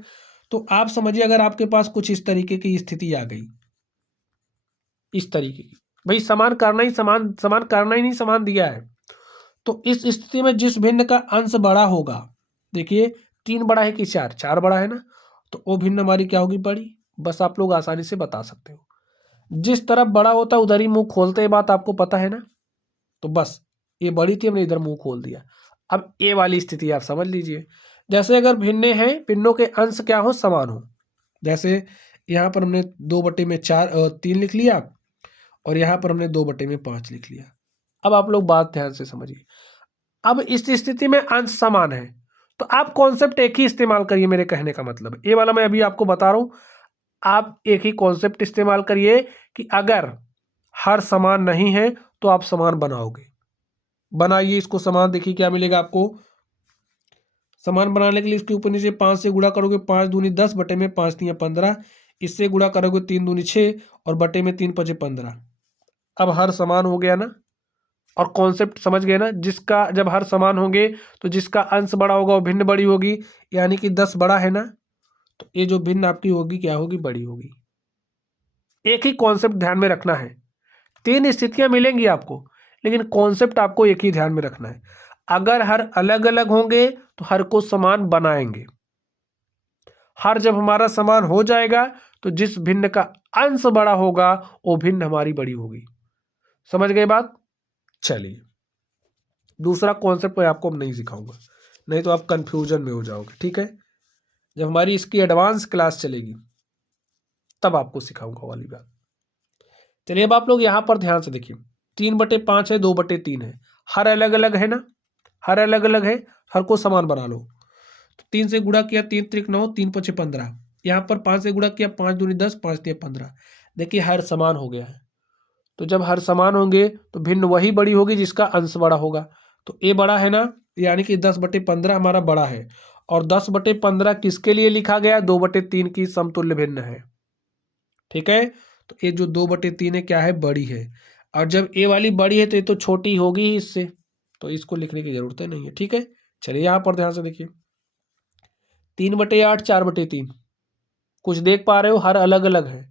तो आप समझिए अगर आपके पास कुछ इस तरीके की स्थिति आ गई, इस तरीके की, भाई समान करना ही, समान करना ही नहीं, समान दिया है, तो इस स्थिति में जिस भिन्न का अंश बड़ा होगा, देखिए 3 बड़ा है कि 4, 4 बड़ा है ना, तो वो भिन्न हमारी क्या होगी, बड़ी। बस आप लोग आसानी से बता सकते हो, जिस तरफ बड़ा होता है उधर ही मुंह खोलते, बात आपको पता है ना। तो बस ये बड़ी थी, हमने इधर मुंह खोल दिया। अब ए वाली स्थिति आप समझ लीजिए, जैसे अगर भिन्न हैं, भिन्नों के अंश क्या हो, समान हो। जैसे यहाँ पर हमने 2/4 3 लिख लिया और यहाँ पर हमने 2/5 लिख लिया। अब आप लोग बात ध्यान से समझिए। अब इस स्थिति में अंश समान है तो आप कॉन्सेप्ट एक ही इस्तेमाल करिए। मेरे कहने का मतलब ये वाला मैं अभी आपको बता रहा हूं, आप एक ही कॉन्सेप्ट इस्तेमाल करिए कि अगर हर समान नहीं है तो आप समान बनाओगे। बनाइए इसको समान, देखिए क्या मिलेगा आपको। समान बनाने के लिए इसके ऊपर नीचे 5 से गुणा करोगे, 5 दूनी 10 बटे में 5 तियां 15, इससे गुणा करोगे 3 दूनी 6 और बटे में 3 पचे 15। अब हर समान हो गया ना, और कॉन्सेप्ट समझ गए ना। जिसका जब हर समान होंगे तो जिसका अंश बड़ा होगा वो भिन्न बड़ी होगी, यानी कि 10 बड़ा है ना, तो ये जो भिन्न आपकी होगी क्या होगी, बड़ी होगी। एक ही कॉन्सेप्ट ध्यान में रखना है। 3 स्थितियां मिलेंगी आपको, लेकिन कॉन्सेप्ट आपको एक ही ध्यान में रखना है। अगर हर अलग अलग होंगे तो हर को समान बनाएंगे। हर जब हमारा समान हो जाएगा तो जिस भिन्न का अंश बड़ा होगा वो भिन्न हमारी बड़ी होगी। समझ गए बात। चलिए दूसरा कॉन्सेप्ट मैं आपको अब नहीं सिखाऊंगा, नहीं तो आप कंफ्यूजन में हो जाओगे। ठीक है, जब हमारी इसकी एडवांस क्लास चलेगी तब आपको सिखाऊंगा वाली बात। चलिए अब आप लोग यहां पर ध्यान से देखिए, 3/5 है, 2/3 है, हर अलग अलग है ना, हर अलग अलग है, हर को समान बना लो। तो 3 से गुणा किया 3 त्रिक 9, 3 पचे 15, यहाँ पर 5 से गुणा किया 5 दूनी 10, 5 तिया 15। देखिए हर समान हो गया है। तो जब हर समान होंगे तो भिन्न वही बड़ी होगी जिसका अंश बड़ा होगा। तो ए बड़ा है ना, यानी कि 10/15 हमारा बड़ा है। और 10/15 किसके लिए लिखा गया, 2/3 की समतुल्य भिन्न है। ठीक है, तो ये जो 2/3 है क्या है, बड़ी है। और जब ए वाली बड़ी है तो ये तो छोटी होगी ही इससे, तो इसको लिखने की जरूरत नहीं है। ठीक है, चलिए यहाँ पर ध्यान से देखिए, 3/8 4/3, कुछ देख पा रहे हो, हर अलग अलग है।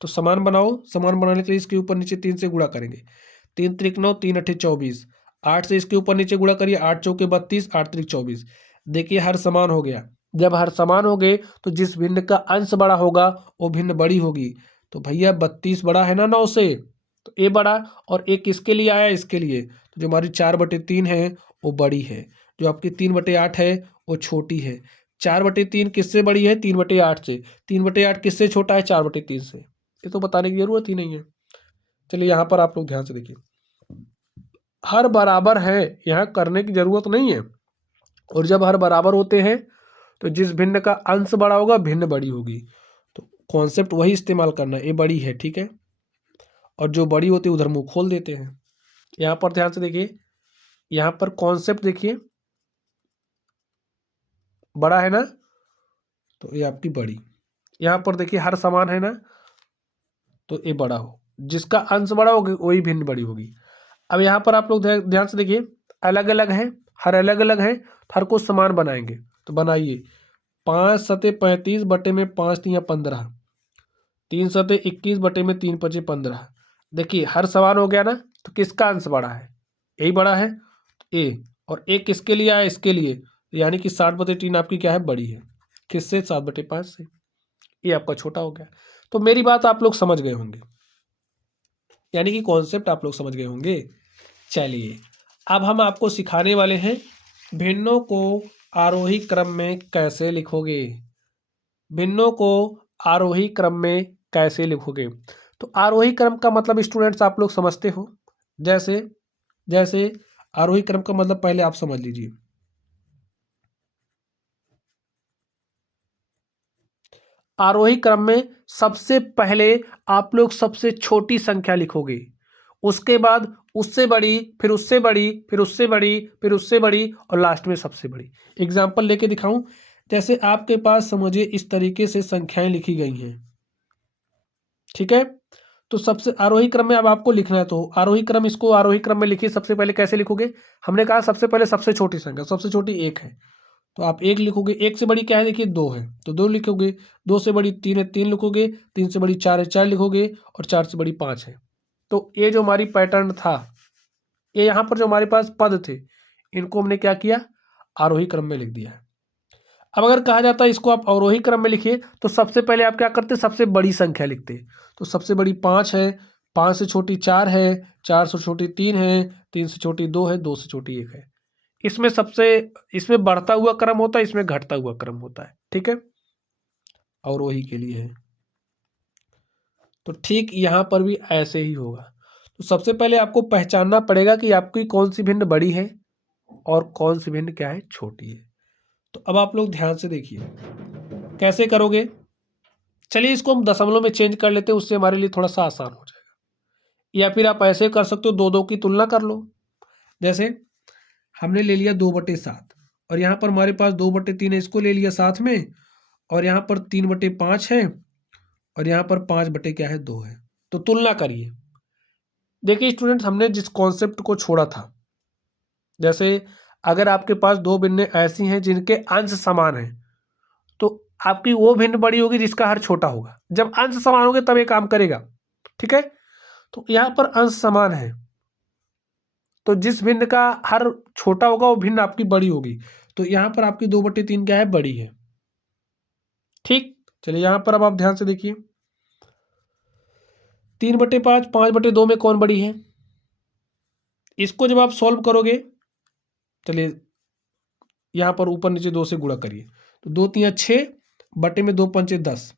तो समान बनाओ, समान बनाने के लिए इसके ऊपर नीचे 3 से गुणा करेंगे। 3 त्रिक 9, 3 अट्ठे 24, 8 से इसके ऊपर नीचे गुणा करिए, 8 चौके 32, 8 त्रिक 24। देखिए हर समान हो गया। जब हर समान हो गए तो जिस भिन्न का अंश बड़ा होगा वो भिन्न बड़ी होगी। तो भैया 32 बड़ा है ना 9 से, तो ए बड़ा, और एक किसके लिए आया, इसके लिए। तो जो हमारी 4/3 है वो बड़ी है, जो आपकी 3/8 है वो छोटी है। 4/3 किससे बड़ी है, 3/8 से। 3/8 किससे छोटा है, 4/3 से। ये तो बताने की जरूरत ही नहीं है। चलिए यहाँ पर आप लोग ध्यान से देखिए, हर बराबर है, यहाँ करने की जरूरत नहीं है। और जब हर बराबर होते हैं तो जिस भिन्न का अंश बड़ा होगा भिन्न बड़ी होगी। तो कॉन्सेप्ट वही इस्तेमाल करना है, ये बड़ी है ठीक है, और जो बड़ी होती है उधर मुंह खोल देते हैं। यहाँ पर ध्यान से देखिए, यहाँ पर कॉन्सेप्ट देखिए, बड़ा है ना, तो ये आपकी बड़ी। यहाँ पर देखिए हर समान है ना, तो ये बड़ा हो, जिसका अंश बड़ा होगा वही भिन्न बड़ी होगी। अब यहाँ पर आप लोग ध्यान से देखिए, अलग अलग है, हर अलग अलग है, हर को समान बनाएंगे। तो बनाइए, 5 सते 35 बटे में 5 तियां 15, 3 सते 21 बटे में 3 पचे 15। देखिए हर समान हो गया ना, तो किसका अंश बड़ा है, यही बड़ा है, ए। और ए किसके लिए आया, इसके लिए, यानी कि 60/3 आपकी क्या है, बड़ी है। किससे, 7/5 से। ये आपका छोटा हो गया। तो मेरी बात आप लोग समझ गए होंगे, यानी कि कॉन्सेप्ट आप लोग समझ गए होंगे। चलिए अब हम आपको सिखाने वाले हैं भिन्नों को आरोही क्रम में कैसे लिखोगे। भिन्नों को आरोही क्रम में कैसे लिखोगे। तो आरोही क्रम का मतलब स्टूडेंट्स आप लोग समझते हो, जैसे जैसे आरोही क्रम का मतलब पहले आप समझ लीजिए। आरोही क्रम में सबसे पहले आप लोग सबसे छोटी संख्या लिखोगे, उसके बाद उससे बड़ी, फिर उससे बड़ी, फिर उससे बड़ी, फिर उससे बड़ी, और लास्ट में सबसे बड़ी। एग्जाम्पल लेके दिखाऊं, जैसे आपके पास समझिए इस तरीके से संख्याएं लिखी गई हैं। ठीक है, तो सबसे आरोही क्रम में अब आपको लिखना है, तो आरोही क्रम, इसको आरोही क्रम में लिखिए। सबसे पहले कैसे लिखोगे, हमने कहा सबसे पहले सबसे छोटी संख्या, सबसे छोटी 1 है, तो आप 1 लिखोगे। 1 से बड़ी क्या है, देखिए 2 है, तो 2 लिखोगे। 2 से बड़ी 3 है, 3 लिखोगे। 3 से बड़ी 4 है, 4 लिखोगे। और 4 से बड़ी 5 है। तो ये जो हमारी पैटर्न था, ये यहाँ पर जो हमारे पास पद थे, इनको हमने क्या किया, आरोही क्रम में लिख दिया है। अब अगर कहा जाता है इसको आप अवरोही क्रम में लिखिए, तो सबसे पहले आप क्या करते, सबसे बड़ी संख्या लिखते। तो सबसे बड़ी 5 है, 5 से छोटी 4 है, 4 से छोटी 3 है, 3 से छोटी 2 है, 2 से छोटी 1 है। इसमें सबसे, इसमें बढ़ता हुआ क्रम होता है, इसमें घटता हुआ क्रम होता है। ठीक है, अवरोही के लिए है। तो ठीक यहाँ पर भी ऐसे ही होगा। तो सबसे पहले आपको पहचानना पड़ेगा कि आपकी कौन सी भिन्न बड़ी है और कौन सी भिन्न क्या है, छोटी है। तो अब आप लोग ध्यान से देखिए कैसे करोगे। चलिए इसको हम दशमलव में चेंज कर लेते हैं, उससे हमारे लिए थोड़ा सा आसान हो जाएगा। या फिर आप ऐसे कर सकते हो, दो दो की तुलना कर लो। जैसे हमने ले लिया 2/7 और यहाँ पर हमारे पास 2/3 है, इसको ले लिया साथ में, और यहाँ पर 3/5 है और यहाँ पर 5/2 है। तो तुलना करिए। देखिए स्टूडेंट, हमने जिस कॉन्सेप्ट को छोड़ा था, जैसे अगर आपके पास दो भिन्नें ऐसी हैं जिनके अंश समान हैं, तो आपकी वो भिन्न बड़ी होगी जिसका हर छोटा होगा। जब अंश समान होंगे तब ये काम करेगा, ठीक है। तो यहाँ पर अंश समान है, तो जिस भिन्न का हर छोटा होगा वो भिन्न आपकी बड़ी होगी। तो यहाँ पर आपकी 2/3 क्या है, बड़ी है। ठीक, चलिए यहाँ पर अब आप ध्यान से देखिए 3/5 5/2 में कौन बड़ी है। इसको जब आप सॉल्व करोगे, चलिए यहाँ पर ऊपर नीचे 2 से गुणा करिए, तो 2 3 6 बटे में 2 पंचे 10,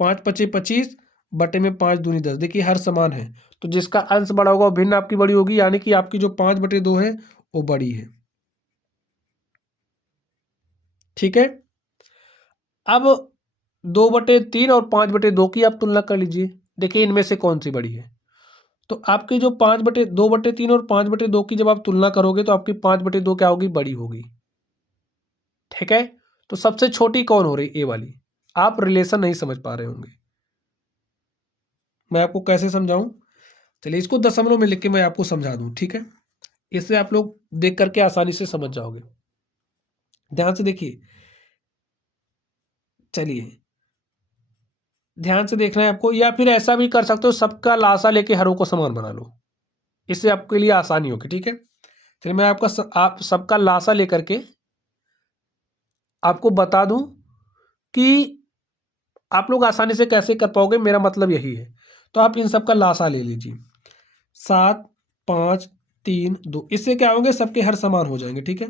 5 पचे 25 बटे में 5 दूनी 10। देखिए हर समान है, तो जिसका अंश बड़ा होगा वो भिन्न आपकी बड़ी होगी, यानी कि आपकी जो 5/2 है वो बड़ी है। ठीक है, अब 2/3 और 5/2 की आप तुलना कर लीजिए। देखिए इनमें से कौन सी बड़ी है। तो आपकी जो 2/3 और 5/2 की जब आप तुलना करोगे तो आपकी 5/2 क्या होगी, बड़ी होगी। ठीक है, तो सबसे छोटी कौन हो रही, ए वाली। आप रिलेशन नहीं समझ पा रहे होंगे, मैं आपको कैसे समझाऊं। चलिए इसको दशमलव में लिख के मैं आपको समझा दूं, ठीक है। इससे आप लोग देख करके आसानी से समझ जाओगे। ध्यान से देखिए, चलिए ध्यान से देखना है आपको, या फिर ऐसा भी कर सकते हो सबका लासा लेके हरों को समान बना लो, इससे आपके लिए आसानी होगी। ठीक है, चलिए मैं आप सबका लासा लेकर के आपको बता दूं कि आप लोग आसानी से कैसे कर पाओगे, मेरा मतलब यही है। तो आप इन सब का लासा ले लीजिए, 7 5 3 2, इससे क्या होंगे, सबके हर समान हो जाएंगे। ठीक है,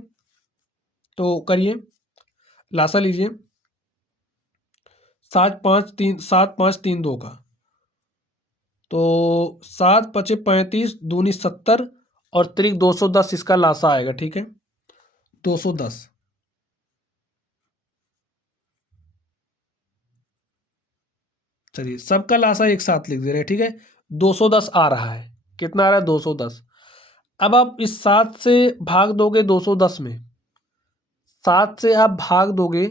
तो करिए लासा लीजिए, 7 5 3 का, तो 7 पचे 35 दूनी 70 और त्रिक 210 इसका लासा आएगा। ठीक है, 210। चलिए सबका लासा एक साथ लिख दे रहे हैं। ठीक है, 210 आ रहा है। कितना आ रहा है, 210। अब आप इस 7 से भाग दोगे 210 में, 7 से आप भाग दोगे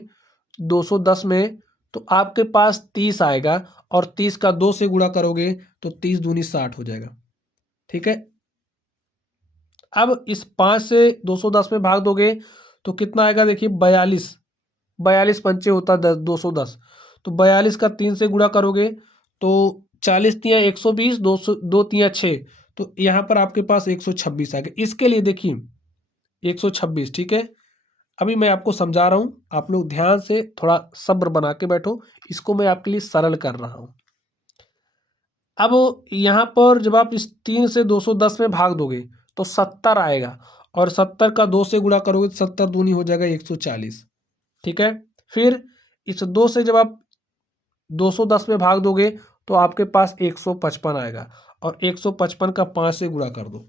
210 में, तो आपके पास 30 आएगा, और 30 का 2 से गुणा करोगे तो 30 दूनी 60 हो जाएगा। ठीक है, अब इस 5 से 210 में भाग दोगे तो कितना आएगा, देखिए 42, 42 पंचे होता 10 210, तो 42 का 3 से गुणा करोगे तो 40 तिया 120, 200 2 तिया 6, तो यहाँ पर आपके पास 126 आएगा। इसके लिए देखिए 126। ठीक है, अभी मैं आपको समझा रहा हूँ, आप लोग ध्यान से थोड़ा सब्र बना के बैठो, इसको मैं आपके लिए सरल कर रहा हूँ। अब यहाँ पर जब आप इस 3 से 210 में भाग दोगे तो 70 आएगा, और 70 का 2 से गुणा करोगे तो 70 दूनी हो जाएगा 140। ठीक है, फिर इस 2 से जब आप 210 में भाग दोगे तो आपके पास 155 आएगा, और 155 का 5 से गुणा कर दो,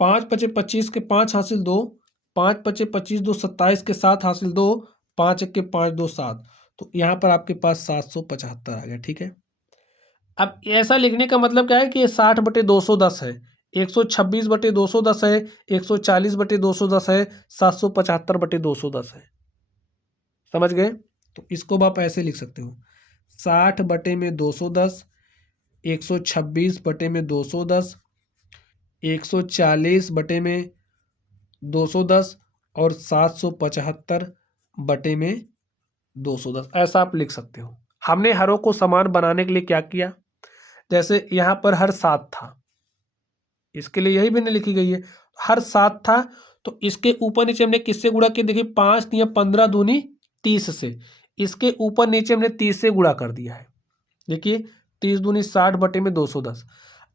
5 पचे 25 के 5 हासिल 2, 5 पचे 25 2 27 के 7 हासिल 2, 5 1 के 5 2 7, तो यहाँ पर आपके पास 775 आ गया। ठीक है, अब ऐसा लिखने का मतलब क्या है कि ये 60/210 है, 126/210 है, 140/210 है, 775/210 है। समझ गए, तो इसको आप ऐसे लिख सकते हो, 60/210, 126/210, 140/210 और 775/210, ऐसा आप लिख सकते हो। हमने हरों को समान बनाने के लिए क्या किया, जैसे यहाँ पर हर 7 था, इसके लिए यही भिन्न लिखी गई है, हर 7 था, तो इसके ऊपर नीचे हमने किससे गुणा किया, देखिए 5 या 15 दूनी 30 से, इसके ऊपर नीचे हमने 30 से गुणा कर दिया है। देखिए 30 दूनी 60/210,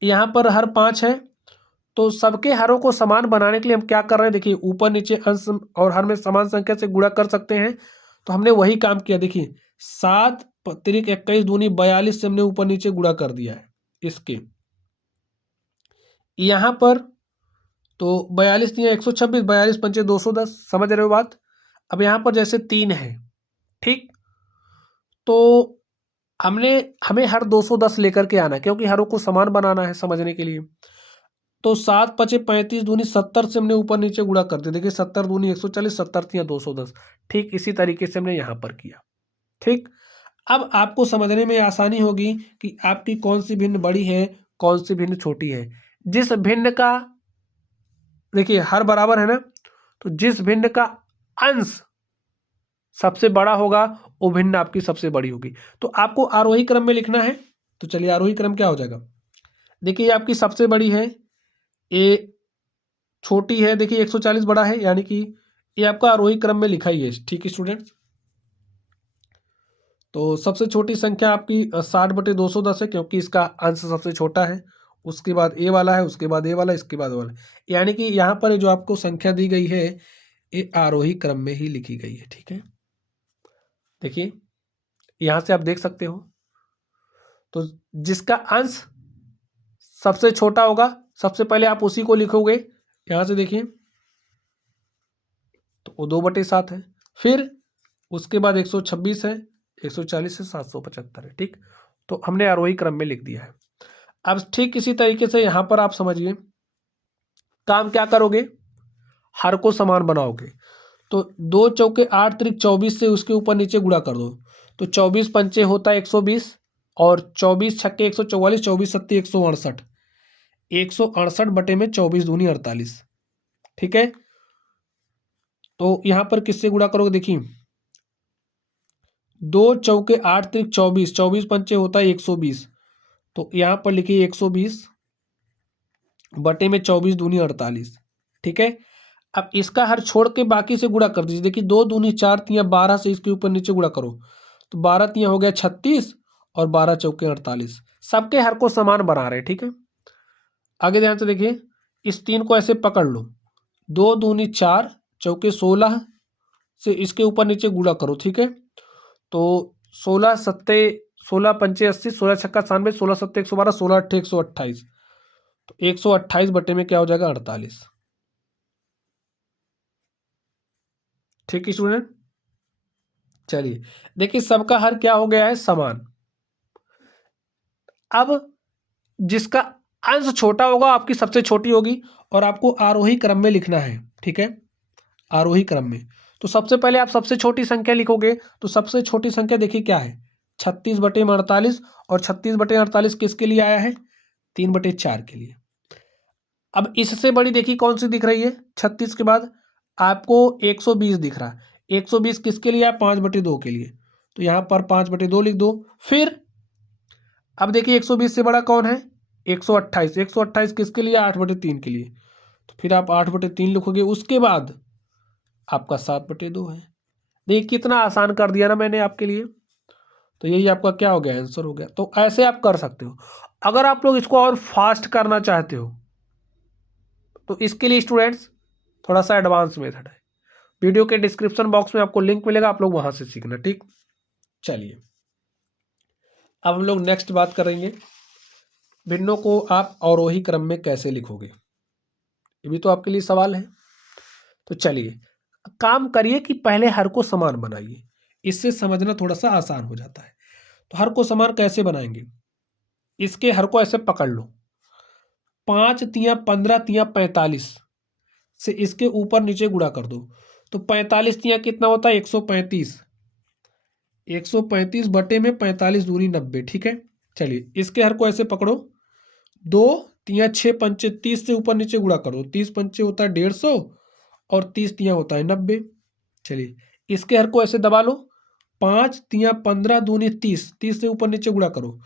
यहाँ पर हर 5 है, तो सबके हरों को समान बनाने के लिए हम क्या कर रहे हैं, देखिए ऊपर नीचे अंश और हर में समान संख्या से गुणा कर सकते हैं, तो हमने वही काम किया। देखिए 7 तिरिक 21 दूनी 42 से हमने ऊपर नीचे गुणा कर दिया है इसके। यहाँ पर तो 42 दिया 126, 42 पंचे 210, समझ रहे हो बात। अब यहाँ पर जैसे 3 है, ठीक, तो हमें हर 210 लेकर के आना है क्योंकि हरों को समान बनाना है समझने के लिए। तो 7 पचे 35 दूनी 70 से हमने ऊपर नीचे गुणा कर दिया। देखिए 70 दूनी 140, 70 तिया 210। ठीक इसी तरीके से हमने यहाँ पर किया। ठीक, अब आपको समझने में आसानी होगी कि आपकी कौन सी भिन्न बड़ी है, कौन सी भिन्न छोटी है। जिस भिन्न का देखिए हर बराबर है ना, तो जिस भिन्न का अंश सबसे बड़ा होगा वो भिन्न आपकी सबसे बड़ी होगी। तो आपको आरोही क्रम में लिखना है। तो चलिए आरोही क्रम क्या हो जाएगा, देखिए आपकी सबसे बड़ी है, ये छोटी है, देखिए 140 बड़ा है, यानी कि ये आपका आरोही क्रम में लिखा ही है। ठीक है स्टूडेंट्स, तो सबसे छोटी संख्या आपकी 60/210 है क्योंकि इसका अंश सबसे छोटा है। उसके बाद ए वाला है, उसके बाद ए वाला, इसके बाद वाला, यानी कि यहाँ पर जो आपको संख्या दी गई है ये आरोही क्रम में ही लिखी गई है। ठीक है, देखिए यहाँ से आप देख सकते हो, तो जिसका अंश सबसे छोटा होगा सबसे पहले आप उसी को लिखोगे। यहाँ से देखिए तो वो 2/7 है, फिर उसके बाद 126 है, 140 से 775 है। ठीक, तो हमने आरोही क्रम में लिख दिया है। अब ठीक इसी तरीके से यहाँ पर आप समझिए काम क्या करोगे, हर को समान बनाओगे। तो 2 चौके 8 त्रिक 24 से उसके ऊपर नीचे गुणा कर दो। तो 24 पंचे होता है 120 और 24 छक्के 144, 24 सत्ते 168, 168 बटे में 24 दूनी 48। ठीक है, तो यहाँ पर किससे गुणा करोगे, देखिए 2 चौके 8 त्रिक 24, 24 पंचे होता है 120, तो यहाँ पर लिखिए 120 बटे में 24 दूनी 48। ठीक है, अब इसका हर छोड़ के बाकी से गुणा कर दीजिए। देखिए 2 दूनी 4 तिया 12 से इसके ऊपर नीचे गुणा करो, तो 12 तिया हो गया 36 और 12 चौके 48। सबके हर को समान बना रहे। ठीक है, आगे ध्यान से देखिए, इस 3 को ऐसे पकड़ लो, 2 दूनी 4 चौके 16 से इसके ऊपर नीचे गुणा करो। ठीक है, तो 16 सत्ते 16 पंचे 80, 16 छक्का 96, 16 सत्ते 112, 16 अट्ठे 128, तो 128 बटे में क्या हो जाएगा 48। ठीक है स्टूडेंट, चलिए देखिए सबका हर क्या हो गया है, समान। अब जिसका अंश छोटा होगा आपकी सबसे छोटी होगी और आपको आरोही क्रम में लिखना है। ठीक है, आरोही क्रम में, तो सबसे पहले आप सबसे छोटी संख्या लिखोगे। तो सबसे छोटी संख्या देखिए क्या है, 36 बटे में 48, और 36 बटे 48 किसके लिए आया है, 3/4 के लिए। अब इससे बड़ी देखिए कौन सी दिख रही है, 36 के बाद आपको 120 दिख रहा है। 120 किसके लिए है, 5/2 के लिए, तो यहाँ पर 5/2 लिख दो। फिर अब देखिए 120 से बड़ा कौन है, 128, 128 किसके लिए, 8/3 के लिए, तो फिर आप 8/3 लिखोगे। उसके बाद आपका 7/2 है। देखिए कितना आसान कर दिया ना मैंने आपके लिए। तो यही आपका क्या हो गया, आंसर हो गया। तो ऐसे आप कर सकते हो। अगर आप लोग इसको और फास्ट करना चाहते हो तो इसके लिए स्टूडेंट्स थोड़ा सा एडवांस मेथड है, वीडियो के डिस्क्रिप्शन बॉक्स में आपको लिंक मिलेगा, आप लोग वहां से सीखना। ठीक, चलिए अब हम लोग नेक्स्ट बात करेंगे, भिन्नों को आप अवरोही क्रम में कैसे लिखोगे, ये भी तो आपके लिए सवाल है। तो चलिए काम करिए कि पहले हर को समान बनाइए, इससे समझना थोड़ा सा आसान हो जाता है। तो हर को समान कैसे बनाएंगे, इसके हर को ऐसे पकड़ लो, 5 तिया 15 तिया 45 से इसके ऊपर नीचे गुणा कर दो। तो 45 तिया कितना होता है, 135, 135 बटे में 45 दूनी 90। ठीक है, चलिए इसके हर को ऐसे पकड़ो, 2 तिया 6 पंचे 30 से ऊपर नीचे गुणा कर दो। 30 पंचे होता है 150 और 30 तिया होता है 90। चलिए इसके हर को ऐसे दबा लो, 5 तिया 15 दूनी 30, 30 से ऊपर नीचे गुणा करो,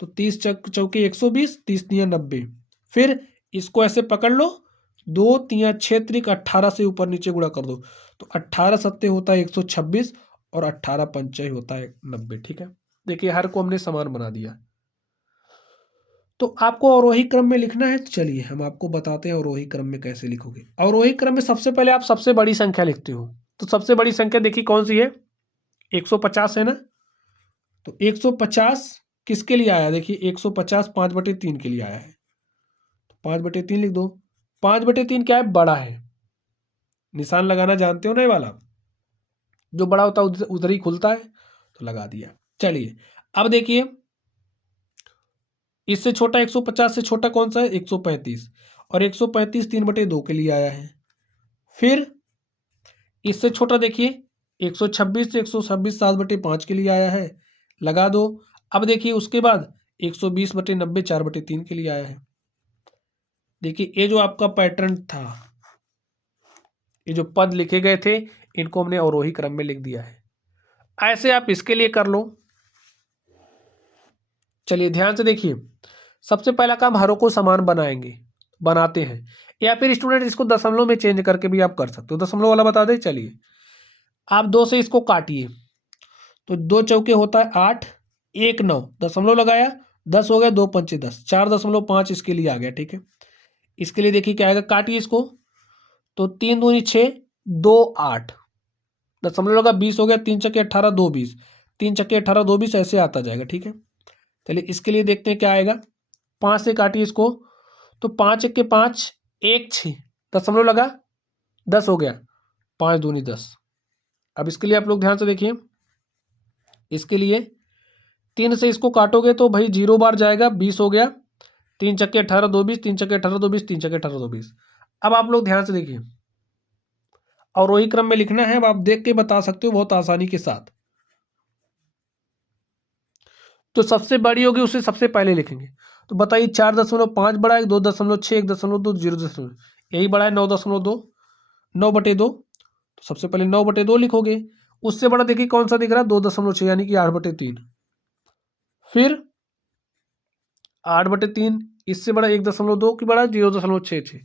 तो 30 चौके 120, 30 तिया 90। फिर इसको ऐसे पकड़ लो, 2 तिया 6 त्रिक 18 से ऊपर नीचे गुणा कर दो, तो 18 सत्ते होता है 126 और 18 पंचे होता है 90। ठीक है, देखिए हर को हमने समान बना दिया। तो आपको अवरोही क्रम में लिखना है। चलिए हम आपको बताते हैं अवरोही क्रम में कैसे लिखोगे। अवरोही क्रम में सबसे पहले आप सबसे बड़ी संख्या लिखते हो। तो सबसे बड़ी संख्या देखिए कौन सी है, 150 है ना। तो 150 किसके लिए आया, देखिए 150 5/3 के लिए आया है, 5/3 लिख दो। 5/3 क्या है, बड़ा है, निशान लगाना जानते हो ना, ये वाला जो बड़ा होता है उधर ही खुलता है, तो लगा दिया। चलिए अब देखिए, इससे छोटा 150 से छोटा कौन सा है, 135, और 135 3/2 के लिए आया है। फिर इससे छोटा देखिए 126 से 126 7/5 के लिए आया है, लगा दो। अब देखिए उसके बाद 120/90 4/3 के लिए आया है। देखिए ये जो आपका पैटर्न था, ये जो पद लिखे गए थे, इनको हमने अवरोही क्रम में लिख दिया है। ऐसे आप इसके लिए कर लो। चलिए ध्यान से देखिए, सबसे पहला काम हरों को समान बनाते हैं, या फिर स्टूडेंट इसको दशमलव में चेंज करके भी आप कर सकते हो। दशमलव वाला बता दें। चलिए आप 2 से इसको काटिए, तो 2 चौके होता है 8, 1 9, दशमलव लगाया 10 हो गया, 2 पंचे 10, 4.5 इसके लिए आ गया। ठीक है, इसके लिए देखिए क्या आएगा, काटिए इसको, तो 3 दूनी 6, 2 8, दशमलव लगा 20 हो गया, 3 चक्के 18 2 20, 3 चक्के 18 2 20 ऐसे आता जाएगा। ठीक है, चलिए इसके लिए देखते हैं क्या आएगा। 5 से काटिए इसको, तो 5 1 के 5, 1 6, दशमलव लगा 10 हो गया, 5 दूनी 10। अब इसके लिए आप लोग ध्यान से देखिए, इसके लिए 3 से इसको काटोगे तो भाई 0 बार जाएगा, 20 हो गया, 3 चक्के 18 2 20, 3 चक्के 18 2 20, 3 चक्के 18 2 20। अब आप लोग ध्यान से देखिए, और वही क्रम में लिखना है। अब आप देख के बता सकते हो बहुत आसानी के साथ। तो सबसे बड़ी होगी उसे सबसे पहले लिखेंगे। तो बताइए 4.5 बड़ा है, 2.6, 1.2, 0, यही बड़ा है 9.2, 9/2। तो सबसे पहले 9/2 लिखोगे। उससे बड़ा देखिए कौन सा दिख रहा है, 2.6, यानी कि 8/3। फिर 8/3, इससे बड़ा 1.2 की बड़ा है 0.66।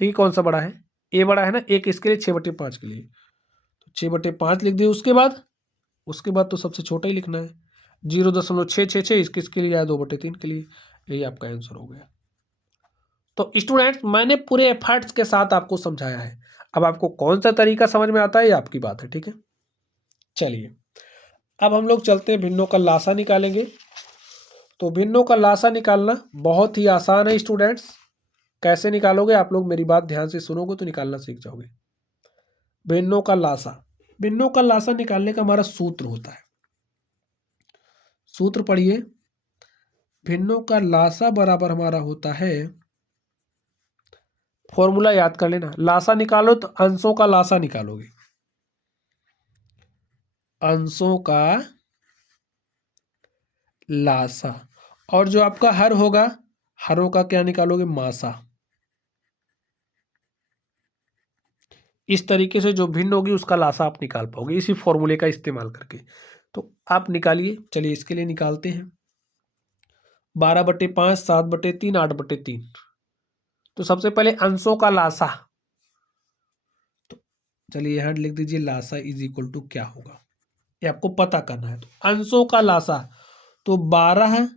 देखिए कौन सा बड़ा है, ए बड़ा है ना, एक इसके लिए 6/5 के लिए, तो 6/5 लिख दिए। उसके बाद तो सबसे छोटा ही लिखना है, 0.666, इसके लिए आया 2/3 के लिए। यही आपका आंसर हो गया। तो स्टूडेंट्स मैंने पूरे एफर्ट्स के साथ आपको समझाया है। अब आपको कौन सा तरीका समझ में आता है ये आपकी बात है। ठीक है, चलिए अब हम लोग चलते हैं, भिन्नों का लासा निकालेंगे। तो भिन्नों का लासा निकालना बहुत ही आसान है स्टूडेंट्स। कैसे निकालोगे, आप लोग मेरी बात ध्यान से सुनोगे तो निकालना सीख जाओगे। भिन्नों का लासा निकालने का हमारा सूत्र होता है, सूत्र पढ़िए। भिन्नों का लासा बराबर हमारा होता है, फॉर्मूला याद कर लेना। लासा निकालो तो अंशों का लासा निकालोगे, अंशों का लासा, और जो आपका हर होगा, हरों का क्या निकालोगे, मासा। इस तरीके से जो भिन्न होगी उसका लासा आप निकाल पाओगे इसी फॉर्मूले का इस्तेमाल करके। तो आप निकालिए। चलिए इसके लिए निकालते हैं। 12/5, 7/3, 8/3। तो सबसे पहले अंशों का लासा, तो चलिए यहाँ लिख दीजिए, लासा इज इक्वल टू क्या होगा, ये आपको पता करना है। तो अंशों का लासा, तो 12,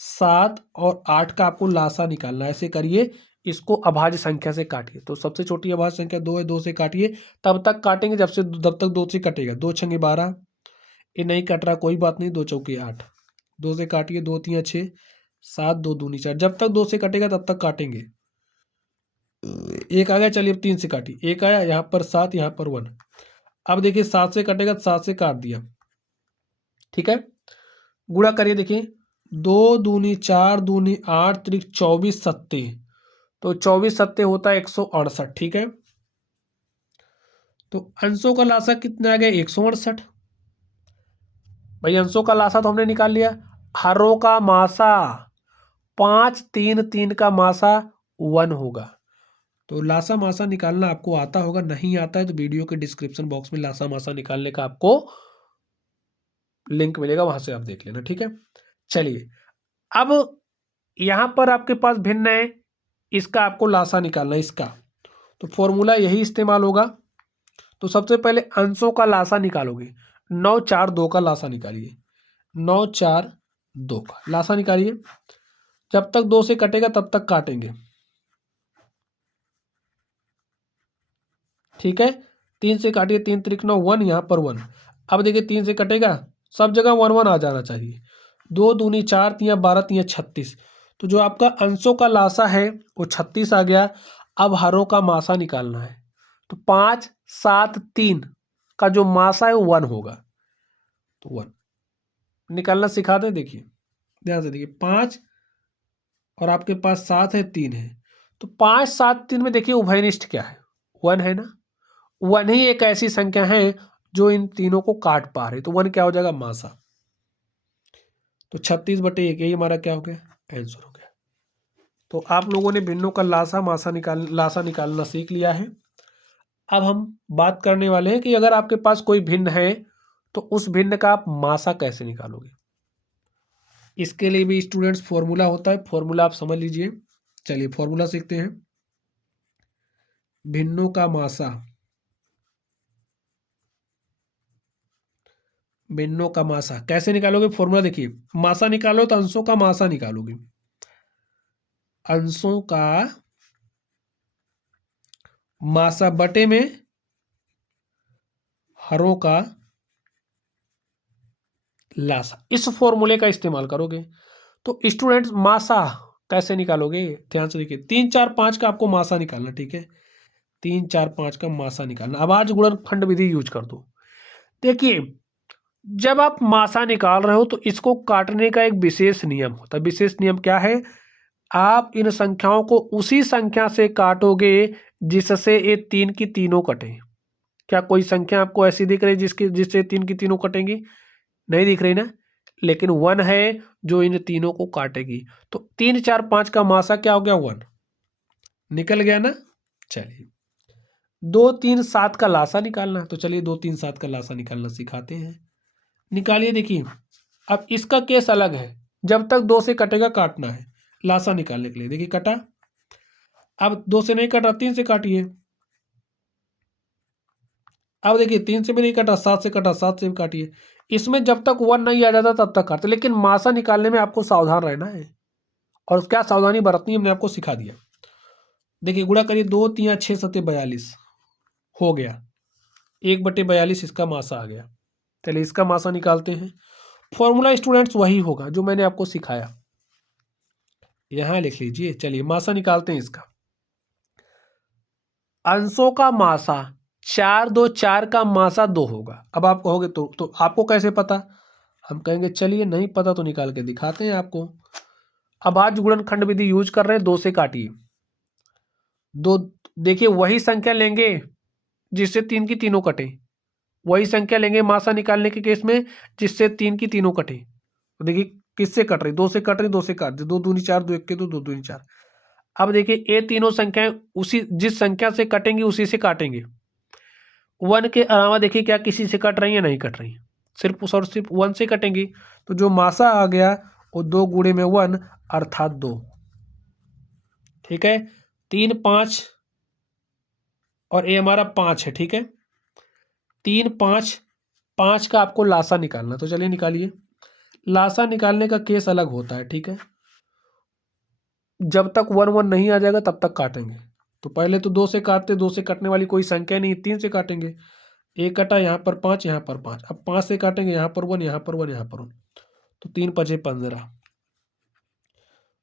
7 और 8 का आपको लासा निकालना है। ऐसे करिए, इसको अभाज्य संख्या से काटिए। तो सबसे छोटी अभाज्य संख्या 2 है, 2 से काटिए। तब तक काटेंगे जब तक 2 से कटेगा। 2 छंगे 12, ये नहीं कट रहा कोई बात नहीं, 2 चौके 8, 2 से काटिए, 2 3 6, 7 2 दूनी 4। जब तक 2 से कटेगा तब तक काटेंगे। एक आ गया, चलिए अब 3 से काटिए, एक आया, यहाँ पर 7, यहाँ पर 1। अब देखिए 7 से कटेगा तो 7 से काट दिया। ठीक है, गुणा करिए, देखिए 2 दूनी 4, दूनी 8, त्रिक 24 सत्ते, तो 24 सत्ते होता है 168। ठीक है, तो अंशों का लासा कितना आ गया, 168। भाई अंशों का लासा तो हमने निकाल लिया। हरों का मासा 5 3 3 का मासा 1 होगा। तो लासा मासा निकालना आपको आता होगा, नहीं आता है तो वीडियो के डिस्क्रिप्शन बॉक्स में लासा मासा निकालने का आपको लिंक मिलेगा, वहां से आप देख लेना। ठीक है, चलिए अब यहां पर आपके पास भिन्न है, इसका आपको लासा निकालना है इसका, तो फॉर्मूला यही इस्तेमाल होगा। तो सबसे पहले अंशों का लासा निकालोगे, 9 4 2 का लासा निकालिए, 9 4 2 का लासा निकालिए। जब तक 2 से कटेगा तब तक काटेंगे। ठीक है, 3 से काटिए, 3 त्रिक 9, 1, यहाँ पर 1। अब देखिए 3 से कटेगा सब जगह 1 1 आ जाना चाहिए। 2 दूनी 4, 3 12, 3 36। तो जो आपका अंशों का लासा है वो 36 आ गया। अब हरों का मासा निकालना है, तो 5 7 3 का जो मासा है वो 1 होगा, तो 1 निकालना सिखा दें। देखिए ध्यान से देखिए, 5 और आपके पास 7 है, 3 है, तो 5 7 3 में देखिए उभयनिष्ठ क्या है, 1 है ना। 1 ही एक ऐसी संख्या है जो इन तीनों को काट पा रही, तो 1 क्या हो जाएगा, मासा। तो 36/1 यही हमारा क्या हो गया, आंसर हो गया। तो आप लोगों ने भिन्नों का लासा निकालना सीख लिया है। अब हम बात करने वाले हैं कि अगर आपके पास कोई भिन्न है तो उस भिन्न का आप मासा कैसे निकालोगे। इसके लिए भी स्टूडेंट्स फॉर्मूला होता है, फॉर्मूला आप समझ लीजिए। चलिए फॉर्मूला सीखते हैं। भिन्नों का मासा, भिन्नों का मासा कैसे निकालोगे, फॉर्मूला देखिए। मासा निकालो तो अंशों का मासा निकालोगे, अंशों का मासा बटे में हरों का लासा, इस फॉर्मूले का इस्तेमाल करोगे। तो स्टूडेंट्स मासा कैसे निकालोगे, ध्यान से देखिए। 3 4 5 का आपको मासा निकालना, ठीक है। 3 4 5 का मासा निकालना। अब आज गुणनखंड विधि यूज कर दो। देखिए जब आप मासा निकाल रहे हो तो इसको काटने का एक विशेष नियम होता है। विशेष नियम क्या है, आप इन संख्याओं को उसी संख्या से काटोगे जिससे ये 3 की तीनों कटे। क्या कोई संख्या आपको ऐसी दिख रही है जिससे 3 की तीनों कटेंगी, नहीं दिख रही ना। लेकिन 1 है जो इन तीनों को काटेगी। तो 3 4 5 का मासा क्या हो गया, 1 निकल गया ना। चलिए 2 3 7 का लासा निकालना है, तो चलिए 2 3 7 का लासा निकालना सिखाते हैं। निकालिए। देखिए अब इसका केस अलग है, जब तक 2 से कटेगा काटना है लासा निकालने के लिए। देखिए कटा, अब 2 से नहीं कटा, 3 से काटिए। अब देखिए 3 से भी नहीं कटा, 7 से कटा, 7 से भी काटिए। इसमें जब तक 1 नहीं आ जाता तब तक काटते, लेकिन मासा निकालने में आपको सावधान रहना है। और क्या सावधानी बरतनी हमने आपको सिखा दिया। देखिए गुणा करिए, 2 3 6 7 42 हो गया, 1/42 इसका मासा आ गया। चलिए इसका मासा निकालते हैं। फॉर्मूला स्टूडेंट्स वही होगा जो मैंने आपको सिखाया, यहां लिख लीजिए। चलिए मासा निकालते हैं इसका। अंशों का मासा 4 2 4 का मासा 2 होगा। अब आप कहोगे तो आपको कैसे पता, हम कहेंगे चलिए नहीं पता तो निकाल के दिखाते हैं आपको। अब आज गुणनखंड विधि यूज कर रहे हैं, 2 से काटिए। 2 देखिए वही संख्या लेंगे जिससे 3 की तीनों कटे, वही संख्या लेंगे मासा निकालने के केस में जिससे 3 की तीनों कटे। तो देखिए किससे कट रही, 2 से कट रही, 2 से काट दे, 2 दूनी 4, 2 1 2, 2 दूनी 4। अब देखिए ये तीनों संख्याएं उसी जिस संख्या से कटेंगी उसी से काटेंगे। 1 के अलावा देखिए क्या किसी से कट रही है, नहीं कट रही, सिर्फ और सिर्फ 1 से कटेंगी। तो जो मासा आ गया वो 2 गुणे में 1 अर्थात 2। ठीक है, 3 5 और ये हमारा 5 है। ठीक है, 3 5 5 का आपको लासा निकालना, तो चलिए निकालिए। लासा निकालने का केस अलग होता है। ठीक है, जब तक 1 1 नहीं आ जाएगा तब तक काटेंगे। तो पहले तो 2 से काटते, 2 से कटने वाली कोई संख्या नहीं, 3 से काटेंगे। एक कटा, यहाँ पर 5, यहाँ पर 5। अब 5 से काटेंगे, यहाँ पर 1, यहाँ पर 1, यहाँ पर 1। तो 3 5 15,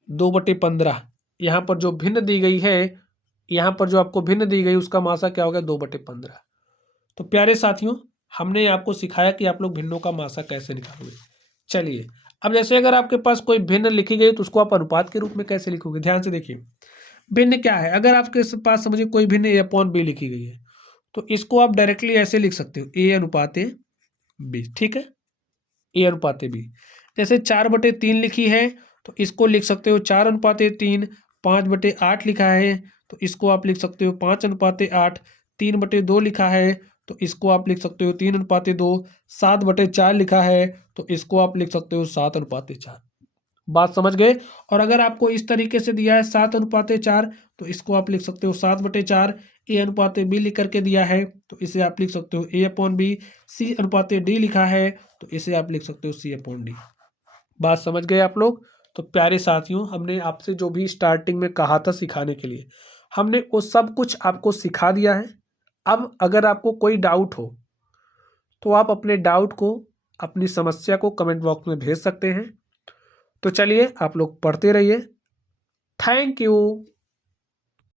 2/15। यहाँ पर जो भिन्न दी गई है, यहाँ पर जो आपको भिन्न दी गई उसका मासा क्या हो गया, 2/15। तो प्यारे साथियों हमने आपको सिखाया कि आप लोग भिन्नों का मासा कैसे निकालोगे। चलिए अब जैसे अगर आपके पास कोई भिन्न लिखी गई तो उसको आप अनुपात के रूप में कैसे लिखोगे। ध्यान से देखिए भिन्न क्या है, अगर आपके पास समझिए कोई भिन्न A/B लिखी गई है तो इसको आप डायरेक्टली ऐसे लिख सकते हो, A/B। ठीक है, A/B। जैसे 4/3 लिखी है तो इसको लिख सकते हो 4/3। 5/8 लिखा है तो इसको आप लिख सकते हो 5/8। 3/2 लिखा है तो इसको आप लिख सकते हो 3/2। 7/4 लिखा है तो इसको आप लिख सकते हो 7/4। बात समझ गए। और अगर आपको इस तरीके से दिया है 7/4 तो इसको आप लिख सकते हो 7/4। A/B लिख करके दिया है तो इसे आप लिख सकते हो A/B। C/D लिखा है तो इसे आप लिख सकते हो C/D। बात समझ गए आप लोग। तो प्यारे साथियों हमने आपसे जो भी स्टार्टिंग में कहा था सिखाने के लिए, हमने वो सब कुछ आपको सिखा दिया है। अब अगर आपको कोई डाउट हो तो आप अपने डाउट को अपनी समस्या को कमेंट बॉक्स में भेज सकते हैं। तो चलिए आप लोग पढ़ते रहिए। Thank you.